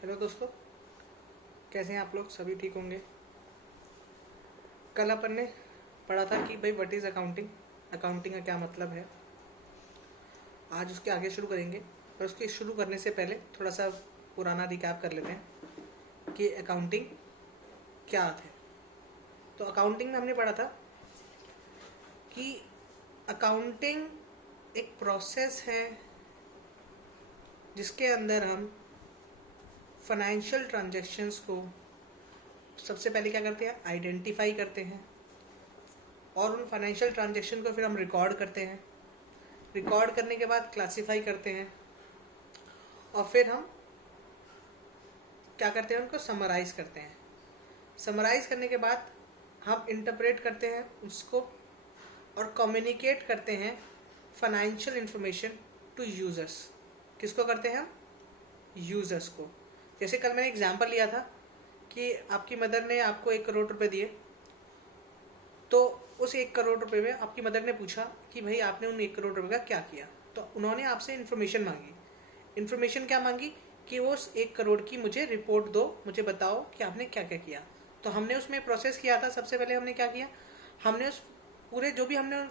Hello दोस्तों, कैसे हैं आप लोग? सभी ठीक होंगे। कल अपन ने पढ़ा था कि भाई व्हाट इज़ अकाउंटिंग, अकाउंटिंग का क्या मतलब है। आज उसके आगे शुरू करेंगे, पर उसके शुरू करने से पहले थोड़ा सा पुराना रिकैप कर लेते हैं कि अकाउंटिंग क्या है। तो अकाउंटिंग में हमने पढ़ा था कि अकाउंटिंग एक प्रोसेस है जिसके अंदर हम फाइनेंशियल ट्रांजैक्शंस को सबसे पहले क्या करते हैं, आइडेंटिफाई करते हैं, और उन फाइनेंशियल ट्रांजैक्शन को फिर हम रिकॉर्ड करते हैं। रिकॉर्ड करने के बाद क्लासिफाई करते हैं, और फिर हम क्या करते हैं, उनको समराइज करते हैं। समराइज करने के बाद हम इंटरप्रेट करते हैं उसको और कम्युनिकेट करते हैं फाइनेंशियल इंफॉर्मेशन टू यूज़र्स। किसको करते हैं हम? यूज़र्स को। जैसे कल मैंने एग्जांपल लिया था कि आपकी मदर ने आपको 1 करोड़ रुपए दिए, तो उस 1 करोड़ रुपए में आपकी मदर ने पूछा कि भाई आपने उन 1 करोड़ रुपए का क्या किया। तो उन्होंने आपसे इन्फॉर्मेशन मांगी। इन्फॉर्मेशन क्या मांगी कि वो उस 1 करोड़ की मुझे रिपोर्ट दो, मुझे बताओ कि आपने क्या क्या किया। तो हमने उसमें प्रोसेस किया था। सबसे पहले हमने क्या किया, हमने उस पूरे जो भी हमने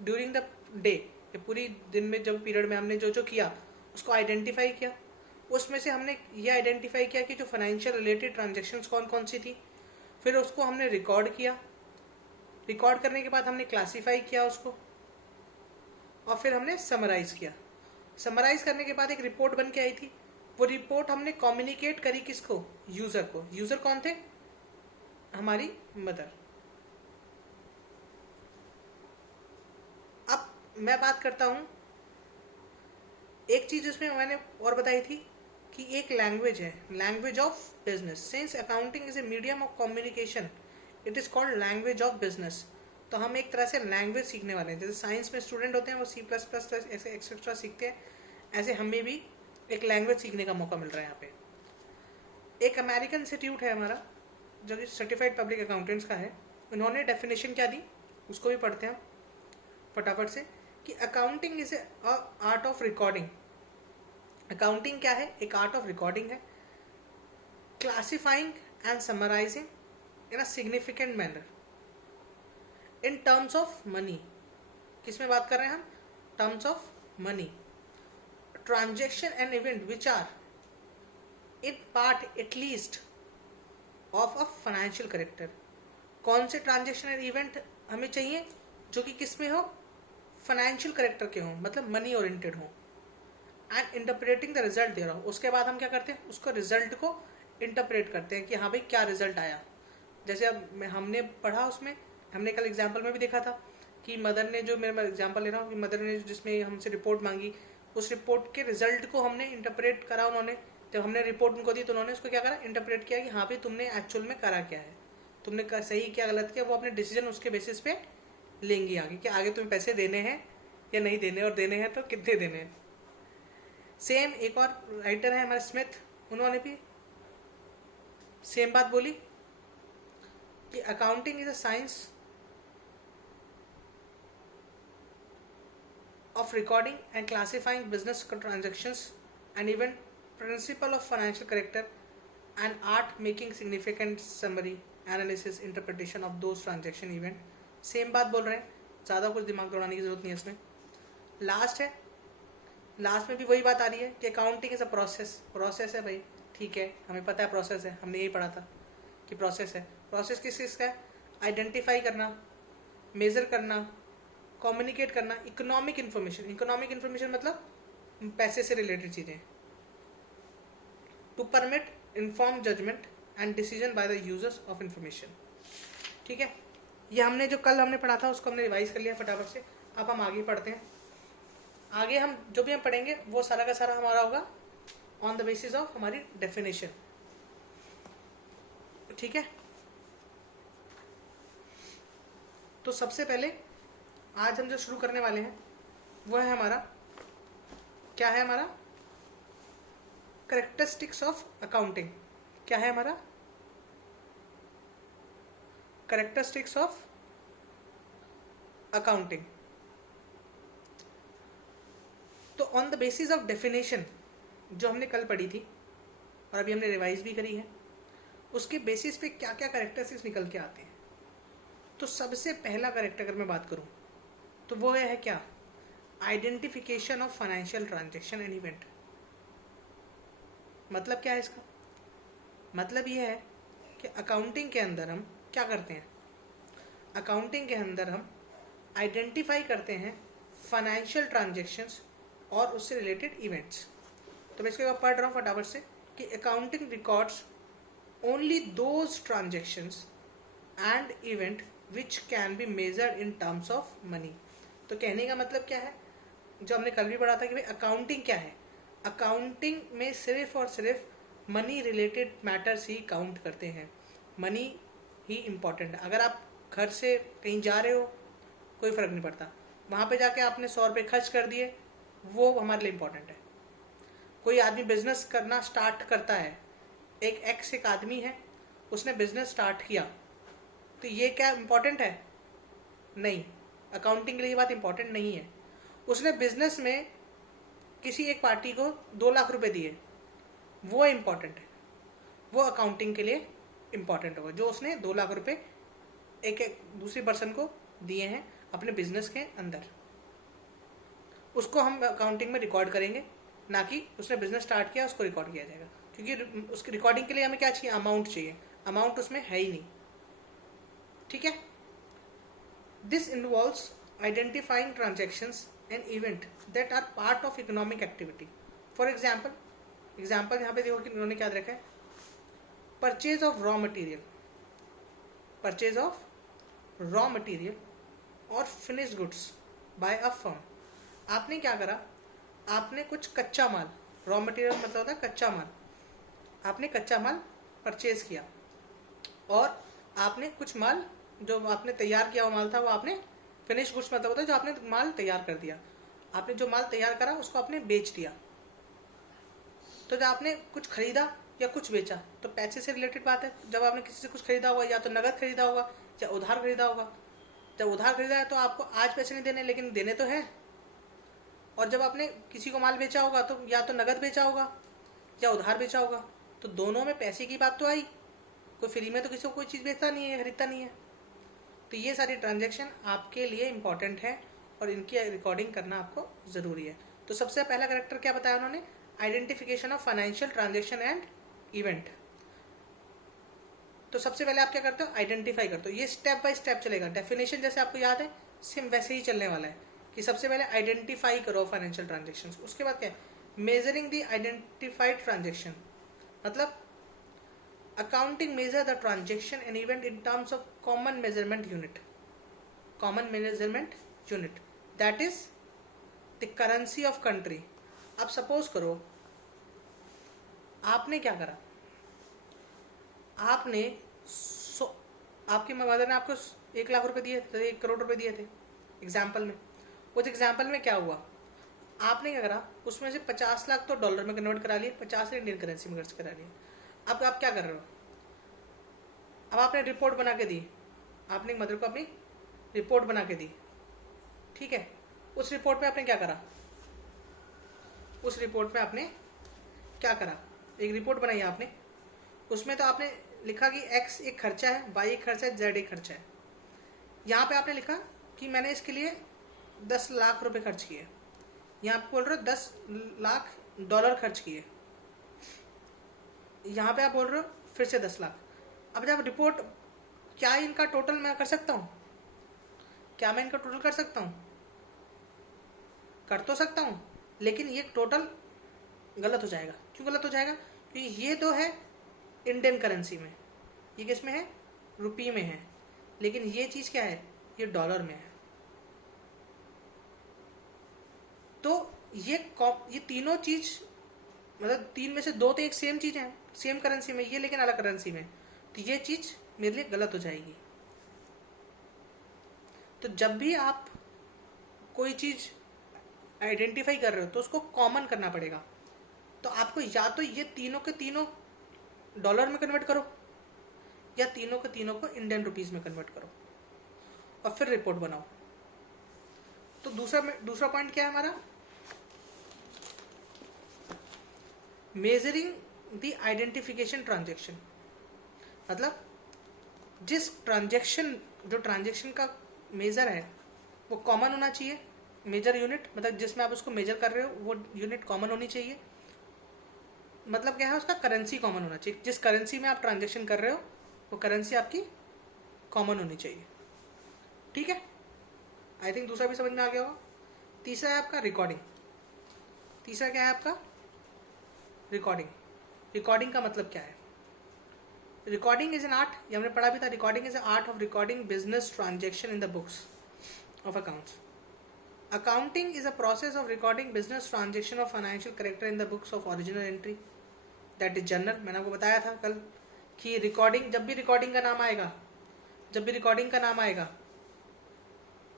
ड्यूरिंग द डे, पूरी दिन में जब पीरियड में हमने जो जो किया उसको आइडेंटिफाई किया। उसमें से हमने ये आइडेंटिफाई किया कि जो फाइनेंशियल रिलेटेड ट्रांजेक्शन्स कौन कौन सी थी। फिर उसको हमने रिकॉर्ड किया। रिकॉर्ड करने के बाद हमने क्लासीफाई किया उसको, और फिर हमने समराइज किया। समराइज करने के बाद एक रिपोर्ट बन के आई थी। वो रिपोर्ट हमने कम्युनिकेट करी किसको? यूजर को। यूजर कौन थे? हमारी मदर। अब मैं बात करता हूं, एक चीज उसमें मैंने और बताई थी कि एक लैंग्वेज है, language of business. Since accounting is a medium of communication, it is called language of business. तो हम एक तरह से लैंग्वेज सीखने वाले हैं। जैसे साइंस में स्टूडेंट होते हैं वो C++ ऐसे एक्सेट्रा सीखते हैं, ऐसे हमें भी एक लैंग्वेज सीखने का मौका मिल रहा है यहाँ पे। एक अमेरिकन इंस्टीट्यूट है हमारा जो कि सर्टिफाइड पब्लिक अकाउंटेंट्स का है। उन्होंने डेफिनेशन क्या दी उसको भी पढ़ते हैं फटाफट से, कि accounting is a art of recording. Accounting क्या है? एक आर्ट ऑफ रिकॉर्डिंग है। Classifying and summarising in a significant manner in terms of money. किस में बात कर रहे हैं हम? Terms of money. Transaction and event which are in part at least of a financial character. कौन से ट्रांजेक्शन एंड इवेंट हमें चाहिए जो कि किस में हो? फाइनेंशियल करेक्टर के हों, मतलब मनी ओरिएंटेड हों। एंड इंटरप्रेटिंग द रिजल्ट दे रहा हूँ। उसके बाद हम क्या करते हैं, उसको रिजल्ट को इंटरप्रेट करते हैं कि हाँ भाई क्या रिजल्ट आया। जैसे अब हमने पढ़ा उसमें, हमने कल एग्जाम्पल में भी देखा था कि मदर ने, जो मैं एग्जाम्पल ले रहा हूँ कि मदर ने जिसमें हमसे रिपोर्ट मांगी, उस रिपोर्ट के रिजल्ट को हमने इंटरप्रेट करा। उन्होंने जब हमने रिपोर्ट उनको दी तो उन्होंने उसको क्या करा, इंटरप्रेट किया कि हाँ भाई तुमने एक्चुअल में करा क्या है, तुमने सही क्या गलत किया। वो अपने डिसीजन उसके बेसिस पे लेंगी आगे कि आगे तुम्हें पैसे देने हैं या नहीं देने, और देने हैं तो कितने देने हैं। सेम एक और राइटर है हमारे स्मिथ, उन्होंने भी सेम बात बोली कि accounting is a science of recording and classifying business transactions and even principle of financial character and art making significant summary analysis interpretation of those transaction event। Same बात बोल रहे हैं, ज़्यादा कुछ दिमाग दौड़ाने की जरूरत नहीं है इसमें। लास्ट है, लास्ट में भी वही बात आ रही है कि accounting is a process. Process है भाई, ठीक है, हमें पता है प्रोसेस है, हमने यही पढ़ा था कि प्रोसेस है। प्रोसेस किस किस का है? आइडेंटिफाई करना, मेजर करना, कम्युनिकेट करना, इकोनॉमिक इन्फॉर्मेशन। इकोनॉमिक इन्फॉर्मेशन मतलब पैसे से रिलेटेड चीज़ें। To permit inform judgement and decision by the users of information. ठीक है, ये हमने जो कल हमने पढ़ा था उसको हमने रिवाइज कर लिया फटाफट से। अब हम आगे पढ़ते हैं। आगे हम जो भी हम पढ़ेंगे वो सारा का सारा हमारा होगा ऑन द बेसिस ऑफ हमारी डेफिनेशन। ठीक है, तो सबसे पहले आज हम जो शुरू करने वाले हैं वो है हमारा, क्या है हमारा? Characteristics of accounting. क्या है हमारा? Characteristics of accounting. तो on the basis of definition जो हमने कल पढ़ी थी, और अभी हमने रिवाइज भी करी है, उसके बेसिस पे क्या क्या करेक्टरिस्टिक्स निकल के आते हैं। तो सबसे पहला करेक्टर अगर मैं बात करूं तो वो है क्या, identification of financial transaction and event. मतलब क्या है इसका, मतलब ये है कि अकाउंटिंग के अंदर हम क्या करते हैं, अकाउंटिंग के अंदर हम आइडेंटिफाई करते हैं फाइनेंशियल ट्रांजेक्शन्स और उससे रिलेटेड इवेंट्स। तो मैं इसके बाद पढ़ रहा हूँ फटाफट से कि accounting records only those transactions and event which can be measured in terms of money. तो कहने का मतलब क्या है, जो हमने कल भी पढ़ा था कि भाई अकाउंटिंग क्या है, अकाउंटिंग में सिर्फ और सिर्फ मनी रिलेटेड मैटर्स ही काउंट करते हैं, मनी ही इम्पॉर्टेंट है। अगर आप घर से कहीं जा रहे हो कोई फ़र्क नहीं पड़ता, वहाँ पे जाके आपने 100 रुपये खर्च कर दिए, वो हमारे लिए इम्पॉर्टेंट है। कोई आदमी बिजनेस करना स्टार्ट करता है, एक आदमी है, उसने बिजनेस स्टार्ट किया, तो ये क्या इम्पॉर्टेंट है, नहीं, अकाउंटिंग के लिए ये बात इम्पॉर्टेंट नहीं है। उसने बिजनेस में किसी एक पार्टी को 2 लाख रुपए दिए, वो इम्पॉर्टेंट है, वो अकाउंटिंग के लिए इम्पॉर्टेंट होगा, जो उसने 2 लाख रुपए एक दूसरी पर्सन को दिए हैं अपने बिजनेस के अंदर, उसको हम अकाउंटिंग में रिकॉर्ड करेंगे, ना कि उसने बिजनेस स्टार्ट किया उसको रिकॉर्ड किया जाएगा, क्योंकि उसकी रिकॉर्डिंग के लिए हमें क्या चाहिए, अमाउंट चाहिए, अमाउंट उसमें है ही नहीं। ठीक है, this involves identifying transactions and event that are part of economic activity. For example यहाँ पे देखो कि उन्होंने क्या रखा है, purchase of raw material, purchase of raw material और finished goods by a firm. आपने क्या करा, आपने कुछ कच्चा माल, रॉ मटेरियल मतलब होता है कच्चा माल, आपने कच्चा माल परचेज किया और आपने कुछ माल जो आपने तैयार किया हुआ माल था वो आपने फिनिश गुड्स मतलब होता है जो आपने माल तैयार कर दिया, आपने जो माल तैयार करा उसको आपने बेच दिया। तो जब आपने कुछ खरीदा या कुछ बेचा तो पैसे से रिलेटेड बात है। जब आपने किसी से कुछ खरीदा होगा या तो नगद खरीदा होगा या उधार खरीदा होगा, जब उधार खरीदा है तो आपको आज पैसे नहीं देने, लेकिन देने तो हैं। और जब आपने किसी को माल बेचा होगा तो या तो नगद बेचा होगा या उधार बेचा होगा, तो दोनों में पैसे की बात तो आई, कोई फ्री में तो किसी को कोई चीज़ बेचता नहीं है, खरीदता नहीं है। तो ये सारी ट्रांजैक्शन आपके लिए इम्पॉर्टेंट है और इनकी रिकॉर्डिंग करना आपको ज़रूरी है। तो सबसे पहला कैरेक्टर क्या बताया उन्होंने, identification of financial transaction and event. तो सबसे पहले आप क्या करते हो, आइडेंटिफाई करते हो, ये स्टेप बाय स्टेप चलेगा। डेफिनेशन जैसे आपको याद है सेम वैसे ही चलने वाला है कि सबसे पहले आइडेंटिफाई करो फाइनेंशियल ट्रांजेक्शन, उसके बाद क्या है, मेजरिंग द आइडेंटिफाइड ट्रांजेक्शन, मतलब accounting measure the transaction and event in terms of common measurement unit that is the currency of country। अब सपोज करो आपने क्या करा, आपने आपकी मदर ने आपको 1 लाख रुपए दिए थे, 1 करोड़ रुपए दिए थे एग्जाम्पल में। उस एग्जाम्पल में क्या हुआ, आपने क्या करा, उसमें से 50 लाख तो डॉलर में कन्वर्ट करा लिए, 50 इंडियन करेंसी में खर्च करा लिए। अब आप क्या कर रहे हो, अब आपने रिपोर्ट बना के दी, आपने मदर को अपनी रिपोर्ट बना के दी, ठीक है। उस रिपोर्ट में आपने क्या करा, उस रिपोर्ट में आपने क्या करा, एक रिपोर्ट बनाई आपने, उसमें तो आपने लिखा कि एक्स एक खर्चा है, वाई एक खर्चा है, जेड एक खर्चा है। यहाँ पे आपने लिखा कि मैंने इसके लिए 10 लाख रुपए खर्च किए, यहाँ पे बोल रहे हो 10 लाख डॉलर खर्च किए, यहाँ पे आप बोल रहे हो फिर से 10 लाख। अब जब रिपोर्ट, क्या इनका टोटल मैं कर सकता हूँ, क्या मैं इनका टोटल कर सकता हूँ, कर तो सकता हूँ, लेकिन ये टोटल गलत हो जाएगा। क्यों गलत हो जाएगा, क्योंकि ये तो है इंडियन करेंसी में, ये किस में है, रुपये में है, लेकिन ये चीज़ क्या है, ये डॉलर में है। तो ये तीनों चीज़ मतलब 3 में से 2 तो एक सेम चीज़ है, सेम करेंसी में, ये लेकिन अलग करेंसी में, तो ये चीज़ मेरे लिए गलत हो जाएगी। तो जब भी आप कोई चीज़ आइडेंटिफाई कर रहे हो तो उसको कॉमन करना पड़ेगा। तो आपको या तो ये तीनों के तीनों डॉलर में कन्वर्ट करो या तीनों के तीनों को इंडियन रुपीस में कन्वर्ट करो और फिर रिपोर्ट बनाओ। तो दूसरा पॉइंट क्या है हमारा, मेजरिंग द आइडेंटिफिकेशन ट्रांजेक्शन, मतलब जिस जो ट्रांजेक्शन का मेजर है वो कॉमन होना चाहिए, मेजर यूनिट मतलब जिसमें आप उसको मेजर कर रहे हो वो यूनिट कॉमन होनी चाहिए। मतलब क्या है, उसका करेंसी कॉमन होना चाहिए, जिस करेंसी में आप ट्रांजेक्शन कर रहे हो वो करेंसी आपकी कॉमन होनी चाहिए। ठीक है, आई थिंक दूसरा भी समझ में आ गया होगा। तीसरा है आपका रिकॉर्डिंग। तीसरा क्या है आपका, रिकॉर्डिंग। रिकॉर्डिंग का मतलब क्या है? रिकॉर्डिंग इज एन आर्ट, ये हमने पढ़ा भी था। Recording is an art of recording business transaction in the books of accounts. Accounting is a process of recording business transaction of financial character in the books of original entry, that is journal। मैंने आपको बताया था कल कि recording, जब भी recording का नाम आएगा,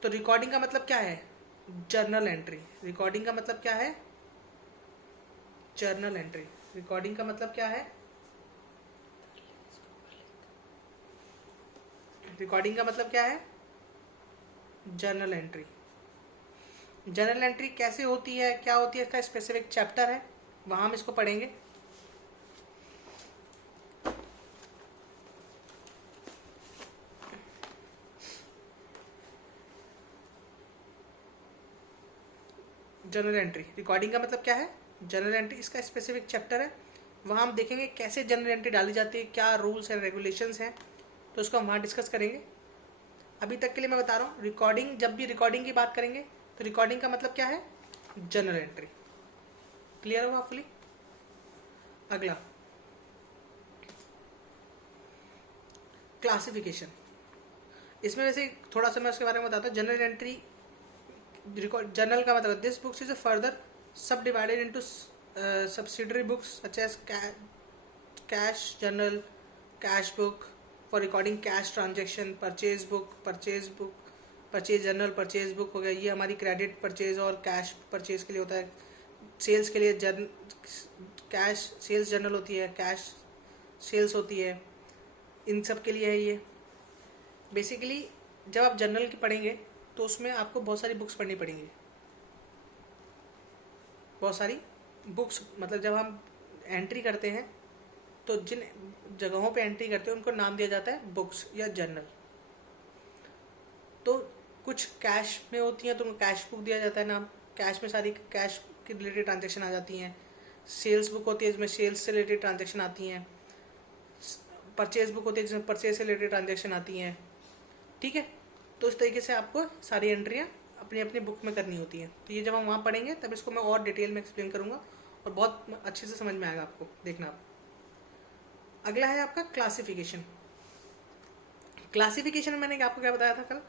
तो रिकॉर्डिंग का मतलब क्या है? Journal entry. रिकॉर्डिंग का मतलब क्या है? Journal entry. रिकॉर्डिंग का मतलब क्या है? रिकॉर्डिंग का मतलब क्या है? Journal entry. जर्नल एंट्री कैसे होती है, क्या होती है, इसका स्पेसिफिक चैप्टर है, वहां हम इसको पढ़ेंगे। जर्नल एंट्री, रिकॉर्डिंग का मतलब क्या है? जर्नल एंट्री, इसका स्पेसिफिक चैप्टर है, वहां हम देखेंगे कैसे जर्नल एंट्री डाली जाती है, क्या रूल्स एंड रेगुलेशंस हैं, तो उसको हम वहाँ डिस्कस करेंगे। अभी तक के लिए मैं बता रहा हूँ, रिकॉर्डिंग, जब भी रिकॉर्डिंग की बात करेंगे तो रिकॉर्डिंग का मतलब क्या है? Journal entry. क्लियर हुआ फुली? अगला क्लासिफिकेशन। इसमें वैसे थोड़ा सा मैं उसके बारे में बताता हूँ। जनरल एंट्री, जर्नल का मतलब, this books is further subdivided into subsidiary books such as cash journal, cash book for recording cash transaction, purchase book, purchase journal, purchase book हो गया, ये हमारी क्रेडिट परचेज और कैश परचेज के लिए होता है। सेल्स के लिए कैश सेल्स जर्नल होती है, कैश सेल्स होती है, इन सब के लिए है ये। बेसिकली जब आप जर्नल की पढ़ेंगे तो उसमें आपको बहुत सारी बुक्स पढ़नी पड़ेंगी। बहुत सारी बुक्स मतलब जब हम एंट्री करते हैं तो जिन जगहों पे एंट्री करते हैं उनको नाम दिया जाता है बुक्स या जर्नल। तो कुछ कैश में होती हैं तो उनको कैश बुक दिया जाता है नाम, कैश में सारी कैश की रिलेटेड ट्रांजेक्शन आ जाती हैं। सेल्स बुक होती है जिसमें सेल्स से रिलेटेड ट्रांजेक्शन आती हैं। परचेज बुक होती है जिसमें परचेज से रिलेटेड ट्रांजेक्शन आती हैं। ठीक है, तो इस तरीके से आपको सारी एंट्रियाँ अपनी अपनी बुक में करनी होती हैं। तो ये जब हम वहाँ पढ़ेंगे तब इसको मैं और डिटेल में एक्सप्लेन करूँगा और बहुत अच्छे से समझ में आएगा आपको, देखना आप। अगला है आपका क्लासिफिकेशन। क्लासिफिकेशन में मैंने आपको क्या बताया था कल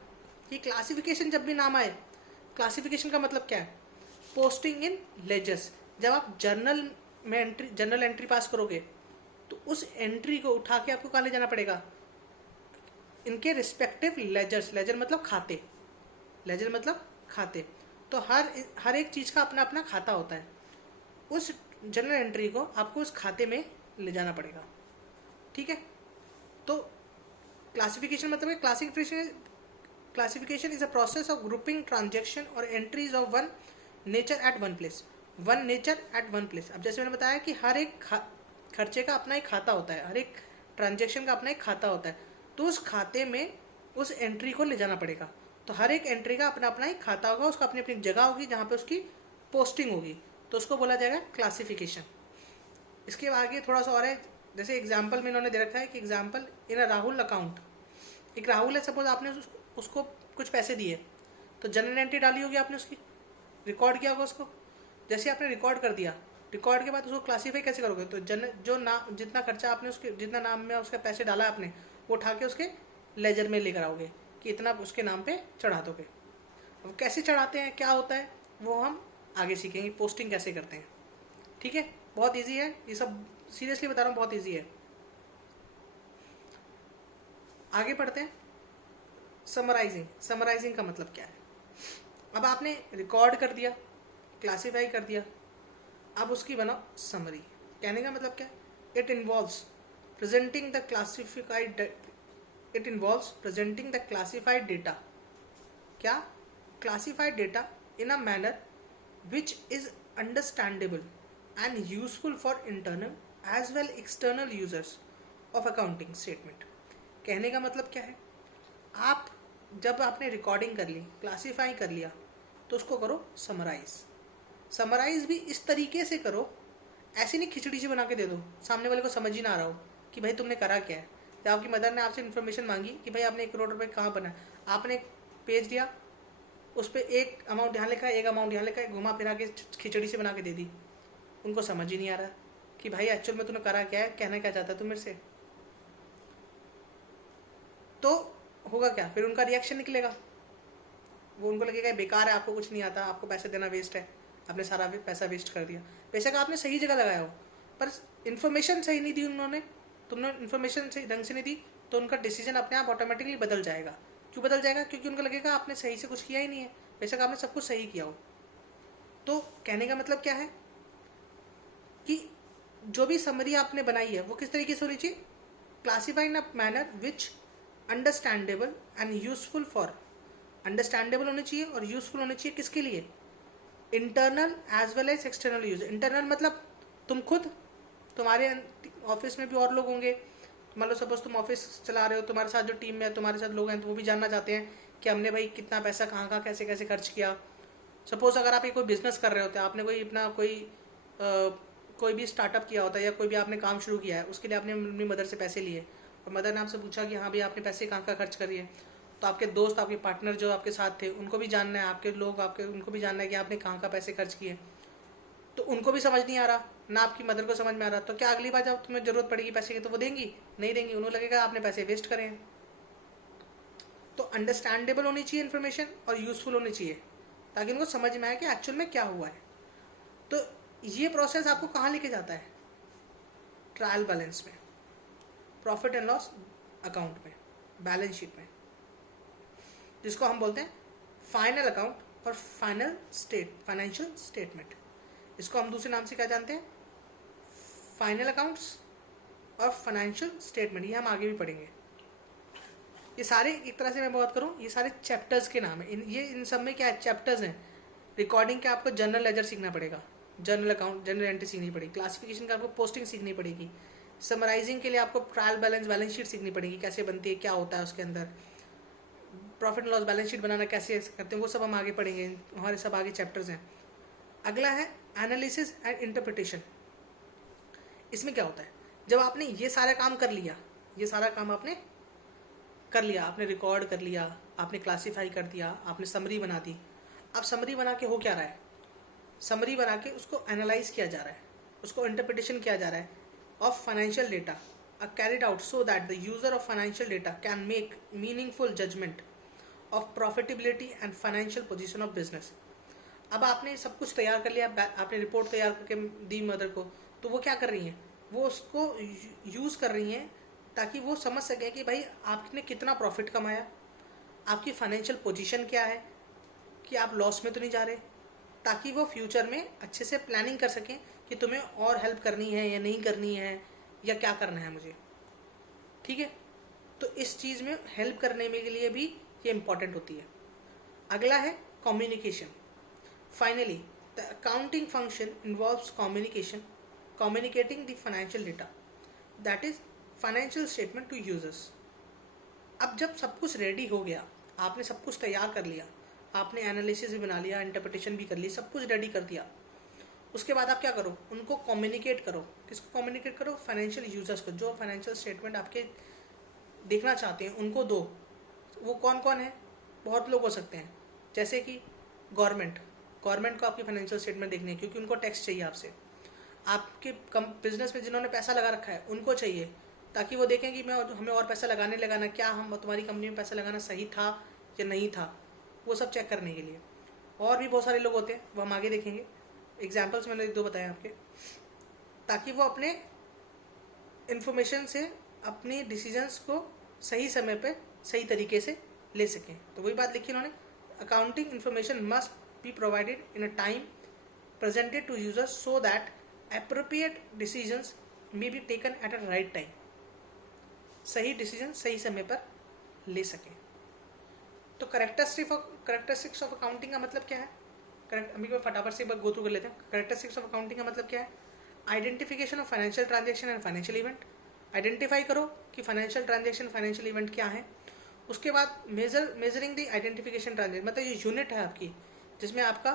कि क्लासिफिकेशन जब भी नाम आए, क्लासिफिकेशन का मतलब क्या है? Posting in ledgers. जब आप जर्नल एंट्री पास करोगे तो उस एंट्री को उठा के आपको कहाँ ले जाना पड़ेगा? इनके रिस्पेक्टिव लेजर्स। लेजर मतलब खाते, लेजर मतलब खाते। तो हर एक चीज़ का अपना अपना खाता होता है। उस जर्नल एंट्री को आपको उस खाते में ले जाना पड़ेगा। ठीक है, तो क्लासिफिकेशन मतलब classification is a process of grouping transaction और entries of one nature at one place. One nature at one place. अब जैसे मैंने बताया कि हर एक खर्चे का अपना एक खाता होता है, हर एक ट्रांजेक्शन का अपना एक खाता होता है, तो उस खाते में उस एंट्री को ले जाना पड़ेगा। तो हर एक एंट्री का अपना अपना ही खाता होगा, उसका अपनी अपनी जगह होगी जहाँ पे उसकी पोस्टिंग होगी, तो उसको बोला जाएगा क्लासिफिकेशन। इसके आगे थोड़ा सा और है, जैसे एग्जाम्पल में इन्होंने दे रखा है कि example in a Rahul account. एक राहुल है, सपोज आपने उसको कुछ पैसे दिए तो जनरल एंट्री डाली होगी आपने, उसकी रिकॉर्ड किया होगा उसको। जैसे आपने रिकॉर्ड कर दिया, रिकॉर्ड के बाद उसको क्लासीफाई कैसे करोगे? तो जो नाम, जितना खर्चा आपने उसके, जितना नाम में उसके पैसे डाला आपने, वो उठा के उसके लेजर में लेकर आओगे कि इतना उसके नाम पे चढ़ा दोगे। अब कैसे चढ़ाते हैं, क्या होता है, वो हम आगे सीखेंगे, पोस्टिंग कैसे करते हैं। ठीक है, बहुत ईजी है ये सब, सीरियसली बता रहा हूँ, बहुत ईजी है। आगे पढ़ते हैं। समराइजिंग। समराइजिंग का मतलब क्या है? अब आपने रिकॉर्ड कर दिया, क्लासीफाई कर दिया, अब उसकी बनाओ समरी। कहने का मतलब क्या है? It involves presenting the classified data. क्या? Classified data in a manner which is understandable and useful for internal as well external users of accounting statement. कहने का मतलब क्या है, आप जब आपने रिकॉर्डिंग कर ली, क्लासीफाई कर लिया, तो उसको करो समराइज। समराइज भी इस तरीके से करो, ऐसे नहीं खिचड़ी सी बना के दे दो, सामने वाले को समझ ही ना आ रहा हो कि भाई तुमने करा क्या है। जब आपकी मदर ने आपसे इन्फॉर्मेशन मांगी कि भाई आपने 1 करोड़ रुपए कहाँ बना, आपने एक पेज दिया, उस पर एक अमाउंट यहाँ लिखा है, एक अमाउंट यहाँ लिखा है, घुमा फिरा के खिचड़ी से बना के दे दी। उनको समझ ही नहीं आ रहा कि भाई एक्चुअल में तूने करा क्या है, कहना क्या चाहता तू मेरे से। तो होगा क्या, फिर उनका रिएक्शन निकलेगा, वो उनको लगेगा बेकार है, आपको कुछ नहीं आता, आपको पैसे देना वेस्ट है, आपने सारा पैसा वेस्ट कर दिया। बेशक आपने सही जगह लगाया हो, पर इन्फॉर्मेशन सही नहीं दी उन्होंने, तुमने इन्फॉर्मेशन सही ढंग से नहीं दी, तो उनका डिसीजन अपने आप ऑटोमेटिकली बदल जाएगा। क्यों बदल जाएगा? क्योंकि उनको लगेगा आपने सही से कुछ किया ही नहीं है, बेशक आपने सब कुछ सही किया हो। तो कहने का मतलब क्या है कि जो भी समरी आपने बनाई है वो किस तरीके से होनी चाहिए, classify in a manner which understandable and useful for, understandable होनी चाहिए और यूजफुल होनी चाहिए किसके लिए, internal as well as external user. Internal मतलब तुम खुद, तुम्हारे ऑफिस में भी और लोग होंगे, मान लो सपोज तुम ऑफिस चला रहे हो, तुम्हारे साथ जो टीम में तुम्हारे साथ लोग हैं, तो वो भी जानना चाहते हैं कि हमने भाई कितना पैसा कहाँ कहाँ कैसे कैसे खर्च किया। सपोज अगर आप कोई बिजनेस कर रहे होते हैं, आपने कोई अपना कोई भी स्टार्टअप किया होता है या कोई भी आपने काम शुरू किया है, उसके लिए आपने अपनी मदर से पैसे लिए और मदर ने आपसे पूछा कि हाँ भाई आपने पैसे कहाँ कहाँ खर्च करिए, तो आपके दोस्त, आपके पार्टनर जो आपके साथ थे, उनको भी जानना है, आपके लोग आपके उनको भी जानना है कि आपने कहाँ कहाँ पैसे खर्च किए। तो उनको भी समझ नहीं आ रहा, ना आपकी मदर को समझ में आ रहा, तो क्या अगली बार जब तुम्हें जरूरत पड़ेगी पैसे की तो वो देंगी नहीं देंगी, उन्हें लगेगा आपने पैसे वेस्ट करे हैं। तो अंडरस्टैंडेबल होनी चाहिए इन्फॉर्मेशन और यूजफुल होनी चाहिए, ताकि उनको समझ में आए कि एक्चुअल में क्या हुआ है। तो ये प्रोसेस आपको कहाँ लेके जाता है, ट्रायल बैलेंस में, प्रॉफिट एंड लॉस अकाउंट में, बैलेंस शीट में, जिसको हम बोलते हैं फाइनल अकाउंट और फाइनेंशियल स्टेटमेंट। इसको हम दूसरे नाम से क्या जानते हैं, फाइनल अकाउंट्स और फाइनेंशियल स्टेटमेंट। ये हम आगे भी पढ़ेंगे। ये सारे एक तरह से मैं बात करूँ, ये सारे चैप्टर्स के नाम है। इन सब में क्या है, चैप्टर्स हैं। रिकॉर्डिंग के आपको जनरल लेजर सीखना पड़ेगा, जनरल अकाउंट, जनरल एंट्री सीखनी पड़ेगी, क्लासिफिकेशन का आपको पोस्टिंग सीखनी पड़ेगी, समराइजिंग के लिए आपको ट्रायल बैलेंस बैलेंस शीट सीखनी पड़ेगी, कैसे बनती है, क्या होता है उसके अंदर, profit and loss balance sheet बनाना कैसे करते हैं, वो सब हम आगे पढ़ेंगे, हमारे सब आगे चैप्टर्स हैं। अगला है एनालिसिस एंड इंटरप्रिटेशन। इसमें क्या होता है, जब आपने ये सारा काम कर लिया, ये सारा काम आपने कर लिया, आपने रिकॉर्ड कर लिया, आपने क्लासीफाई कर दिया, आपने समरी बना दी। अब समरी बना के हो क्या रहा है, समरी बना के उसको एनालाइज किया जा रहा है, उसको इंटरप्रिटेशन किया जा रहा है of financial data are carried out so that the user of financial data can make meaningful judgment of profitability and financial position of business। अब आपने सब कुछ तैयार कर लिया, आपने रिपोर्ट तैयार करके दी मदर को, तो वो क्या कर रही हैं, वो उसको यूज़ कर रही हैं ताकि वो समझ सके कि भाई आपने कितना प्रॉफिट कमाया, आपकी फाइनेंशियल पोजीशन क्या है, कि आप लॉस में तो नहीं जा रहे, ताकि वो फ्यूचर में अच्छे से प्लानिंग कर सकें कि तुम्हें और हेल्प करनी है या नहीं करनी है, या क्या करना है मुझे। ठीक है, तो इस चीज़ में हेल्प करने में के लिए भी ये इम्पॉर्टेंट होती है। अगला है communication. Finally the accounting function involves communication, communicating the financial data that is financial statement to users. अब जब सब कुछ रेडी हो गया, आपने सब कुछ तैयार कर लिया, आपने एनालिसिस भी बना लिया, इंटरप्रिटेशन भी कर ली, सब कुछ रेडी कर दिया, उसके बाद आप क्या करो, उनको कम्युनिकेट करो। किसको कम्युनिकेट करो, फाइनेंशियल यूजर्स को, जो फाइनेंशियल स्टेटमेंट आपके देखना चाहते हैं उनको दो। वो कौन कौन है, बहुत लोग हो सकते हैं, जैसे कि गवर्नमेंट को आपकी फाइनेंशियल स्टेटमेंट देखनी है, क्योंकि उनको टैक्स चाहिए आपसे। आपके बिजनेस में जिन्होंने पैसा लगा रखा है उनको चाहिए, ताकि वो देखें कि हमें और पैसा लगाना, क्या हम तुम्हारी कंपनी में पैसा लगाना सही था या नहीं था, वो सब चेक करने के लिए। और भी बहुत सारे लोग होते हैं, वो हम आगे देखेंगे। एग्जाम्पल्स मैंने 1-2 बताए आपके, ताकि वो अपने इन्फॉर्मेशन से अपने डिसीजंस को सही समय पे सही तरीके से ले सकें। तो वही बात लिखी उन्होंने, accounting information must be provided in a time presented to users so that appropriate decisions may be taken at a right time। सही डिसीजन सही समय पर ले सकें। तो करेक्टरिस्टिक्स ऑफ अकाउंटिंग का मतलब क्या है, करेक्ट, अभी मैं फटाफट से एक बार गो थ्रू कर लेते हैं। करेक्टरिस्टिक्स ऑफ अकाउंटिंग का मतलब क्या है, identification of financial transaction and financial event, identify करो कि फाइनेंशियल ट्रांजेक्शन फाइनेंशियल इवेंट क्या है। उसके बाद मेजरिंग द आइडेंटिफिकेशन ट्रांजेक्शन, मतलब ये यूनिट है आपकी जिसमें आपका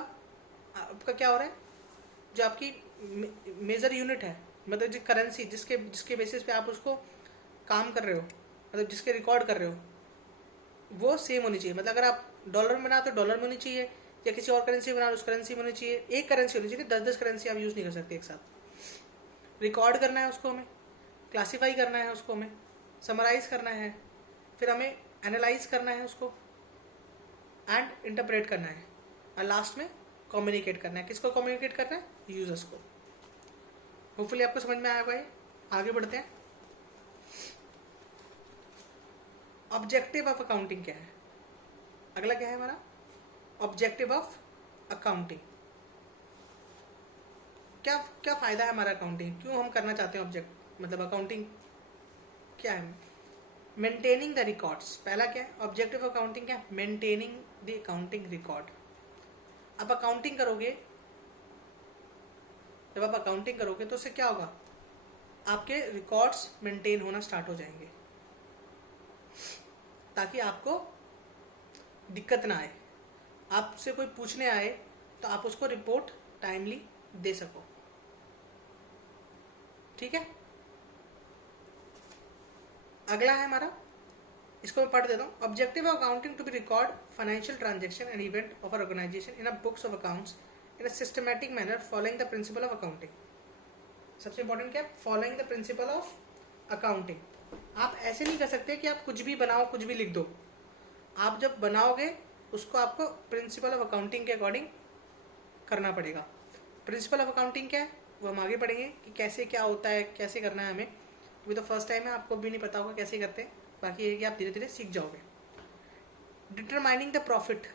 आपका क्या हो रहा है, जो आपकी मेजर यूनिट है, मतलब जो करेंसी जिसके जिसके बेसिस पे आप उसको काम कर रहे हो, मतलब जिसके रिकॉर्ड कर रहे हो, वो सेम होनी चाहिए। मतलब अगर आप डॉलर में बना तो डॉलर में होनी चाहिए, या किसी और करेंसी में बना उस करेंसी में होनी चाहिए। एक करेंसी होनी चाहिए, 10-10 करेंसी आप यूज़ नहीं कर सकते एक साथ। रिकॉर्ड करना है उसको हमें, क्लासीफाई करना है उसको हमें, समराइज करना है, फिर हमें एनालाइज करना है उसको, एंड इंटरप्रेट करना है, और लास्ट में कम्युनिकेट करना है। किसको कम्युनिकेट करना है? यूजर्स को। होपफुली आपको समझ में आया होगा ये। आगे बढ़ते हैं। ऑब्जेक्टिव ऑफ अकाउंटिंग क्या है? अगला क्या है हमारा? Objective of accounting. क्या क्या फायदा है हमारा अकाउंटिंग, क्यों हम करना चाहते हैं ऑब्जेक्ट, मतलब अकाउंटिंग क्या है? मेंटेनिंग द रिकॉर्ड्स, पहला क्या है ऑब्जेक्टिव ऑफ अकाउंटिंग, क्या? Maintaining the accounting record. अब अकाउंटिंग करोगे, जब आप अकाउंटिंग करोगे तो उससे क्या होगा, आपके रिकॉर्ड्स मेंटेन होना स्टार्ट हो जाएंगे, ताकि आपको दिक्कत ना आए। आपसे कोई पूछने आए तो आप उसको रिपोर्ट टाइमली दे सको। ठीक है, अगला है हमारा, इसको मैं पढ़ देता हूँ। Objective of accounting to be record financial transaction and event of organisation in a books of accounts in a systematic manner following the principle of accounting. सबसे इंपॉर्टेंट क्या है? Following the principle of accounting. आप ऐसे नहीं कर सकते कि आप कुछ भी बनाओ कुछ भी लिख दो। आप जब बनाओगे उसको आपको प्रिंसिपल ऑफ अकाउंटिंग के अकॉर्डिंग करना पड़ेगा। प्रिंसिपल ऑफ अकाउंटिंग क्या है वो हम आगे पढ़ेंगे कि कैसे क्या होता है, कैसे करना है हमें। अभी तो फर्स्ट टाइम है, आपको भी नहीं पता होगा कैसे करते हैं, बाकी ये कि आप धीरे धीरे सीख जाओगे। Determining the profit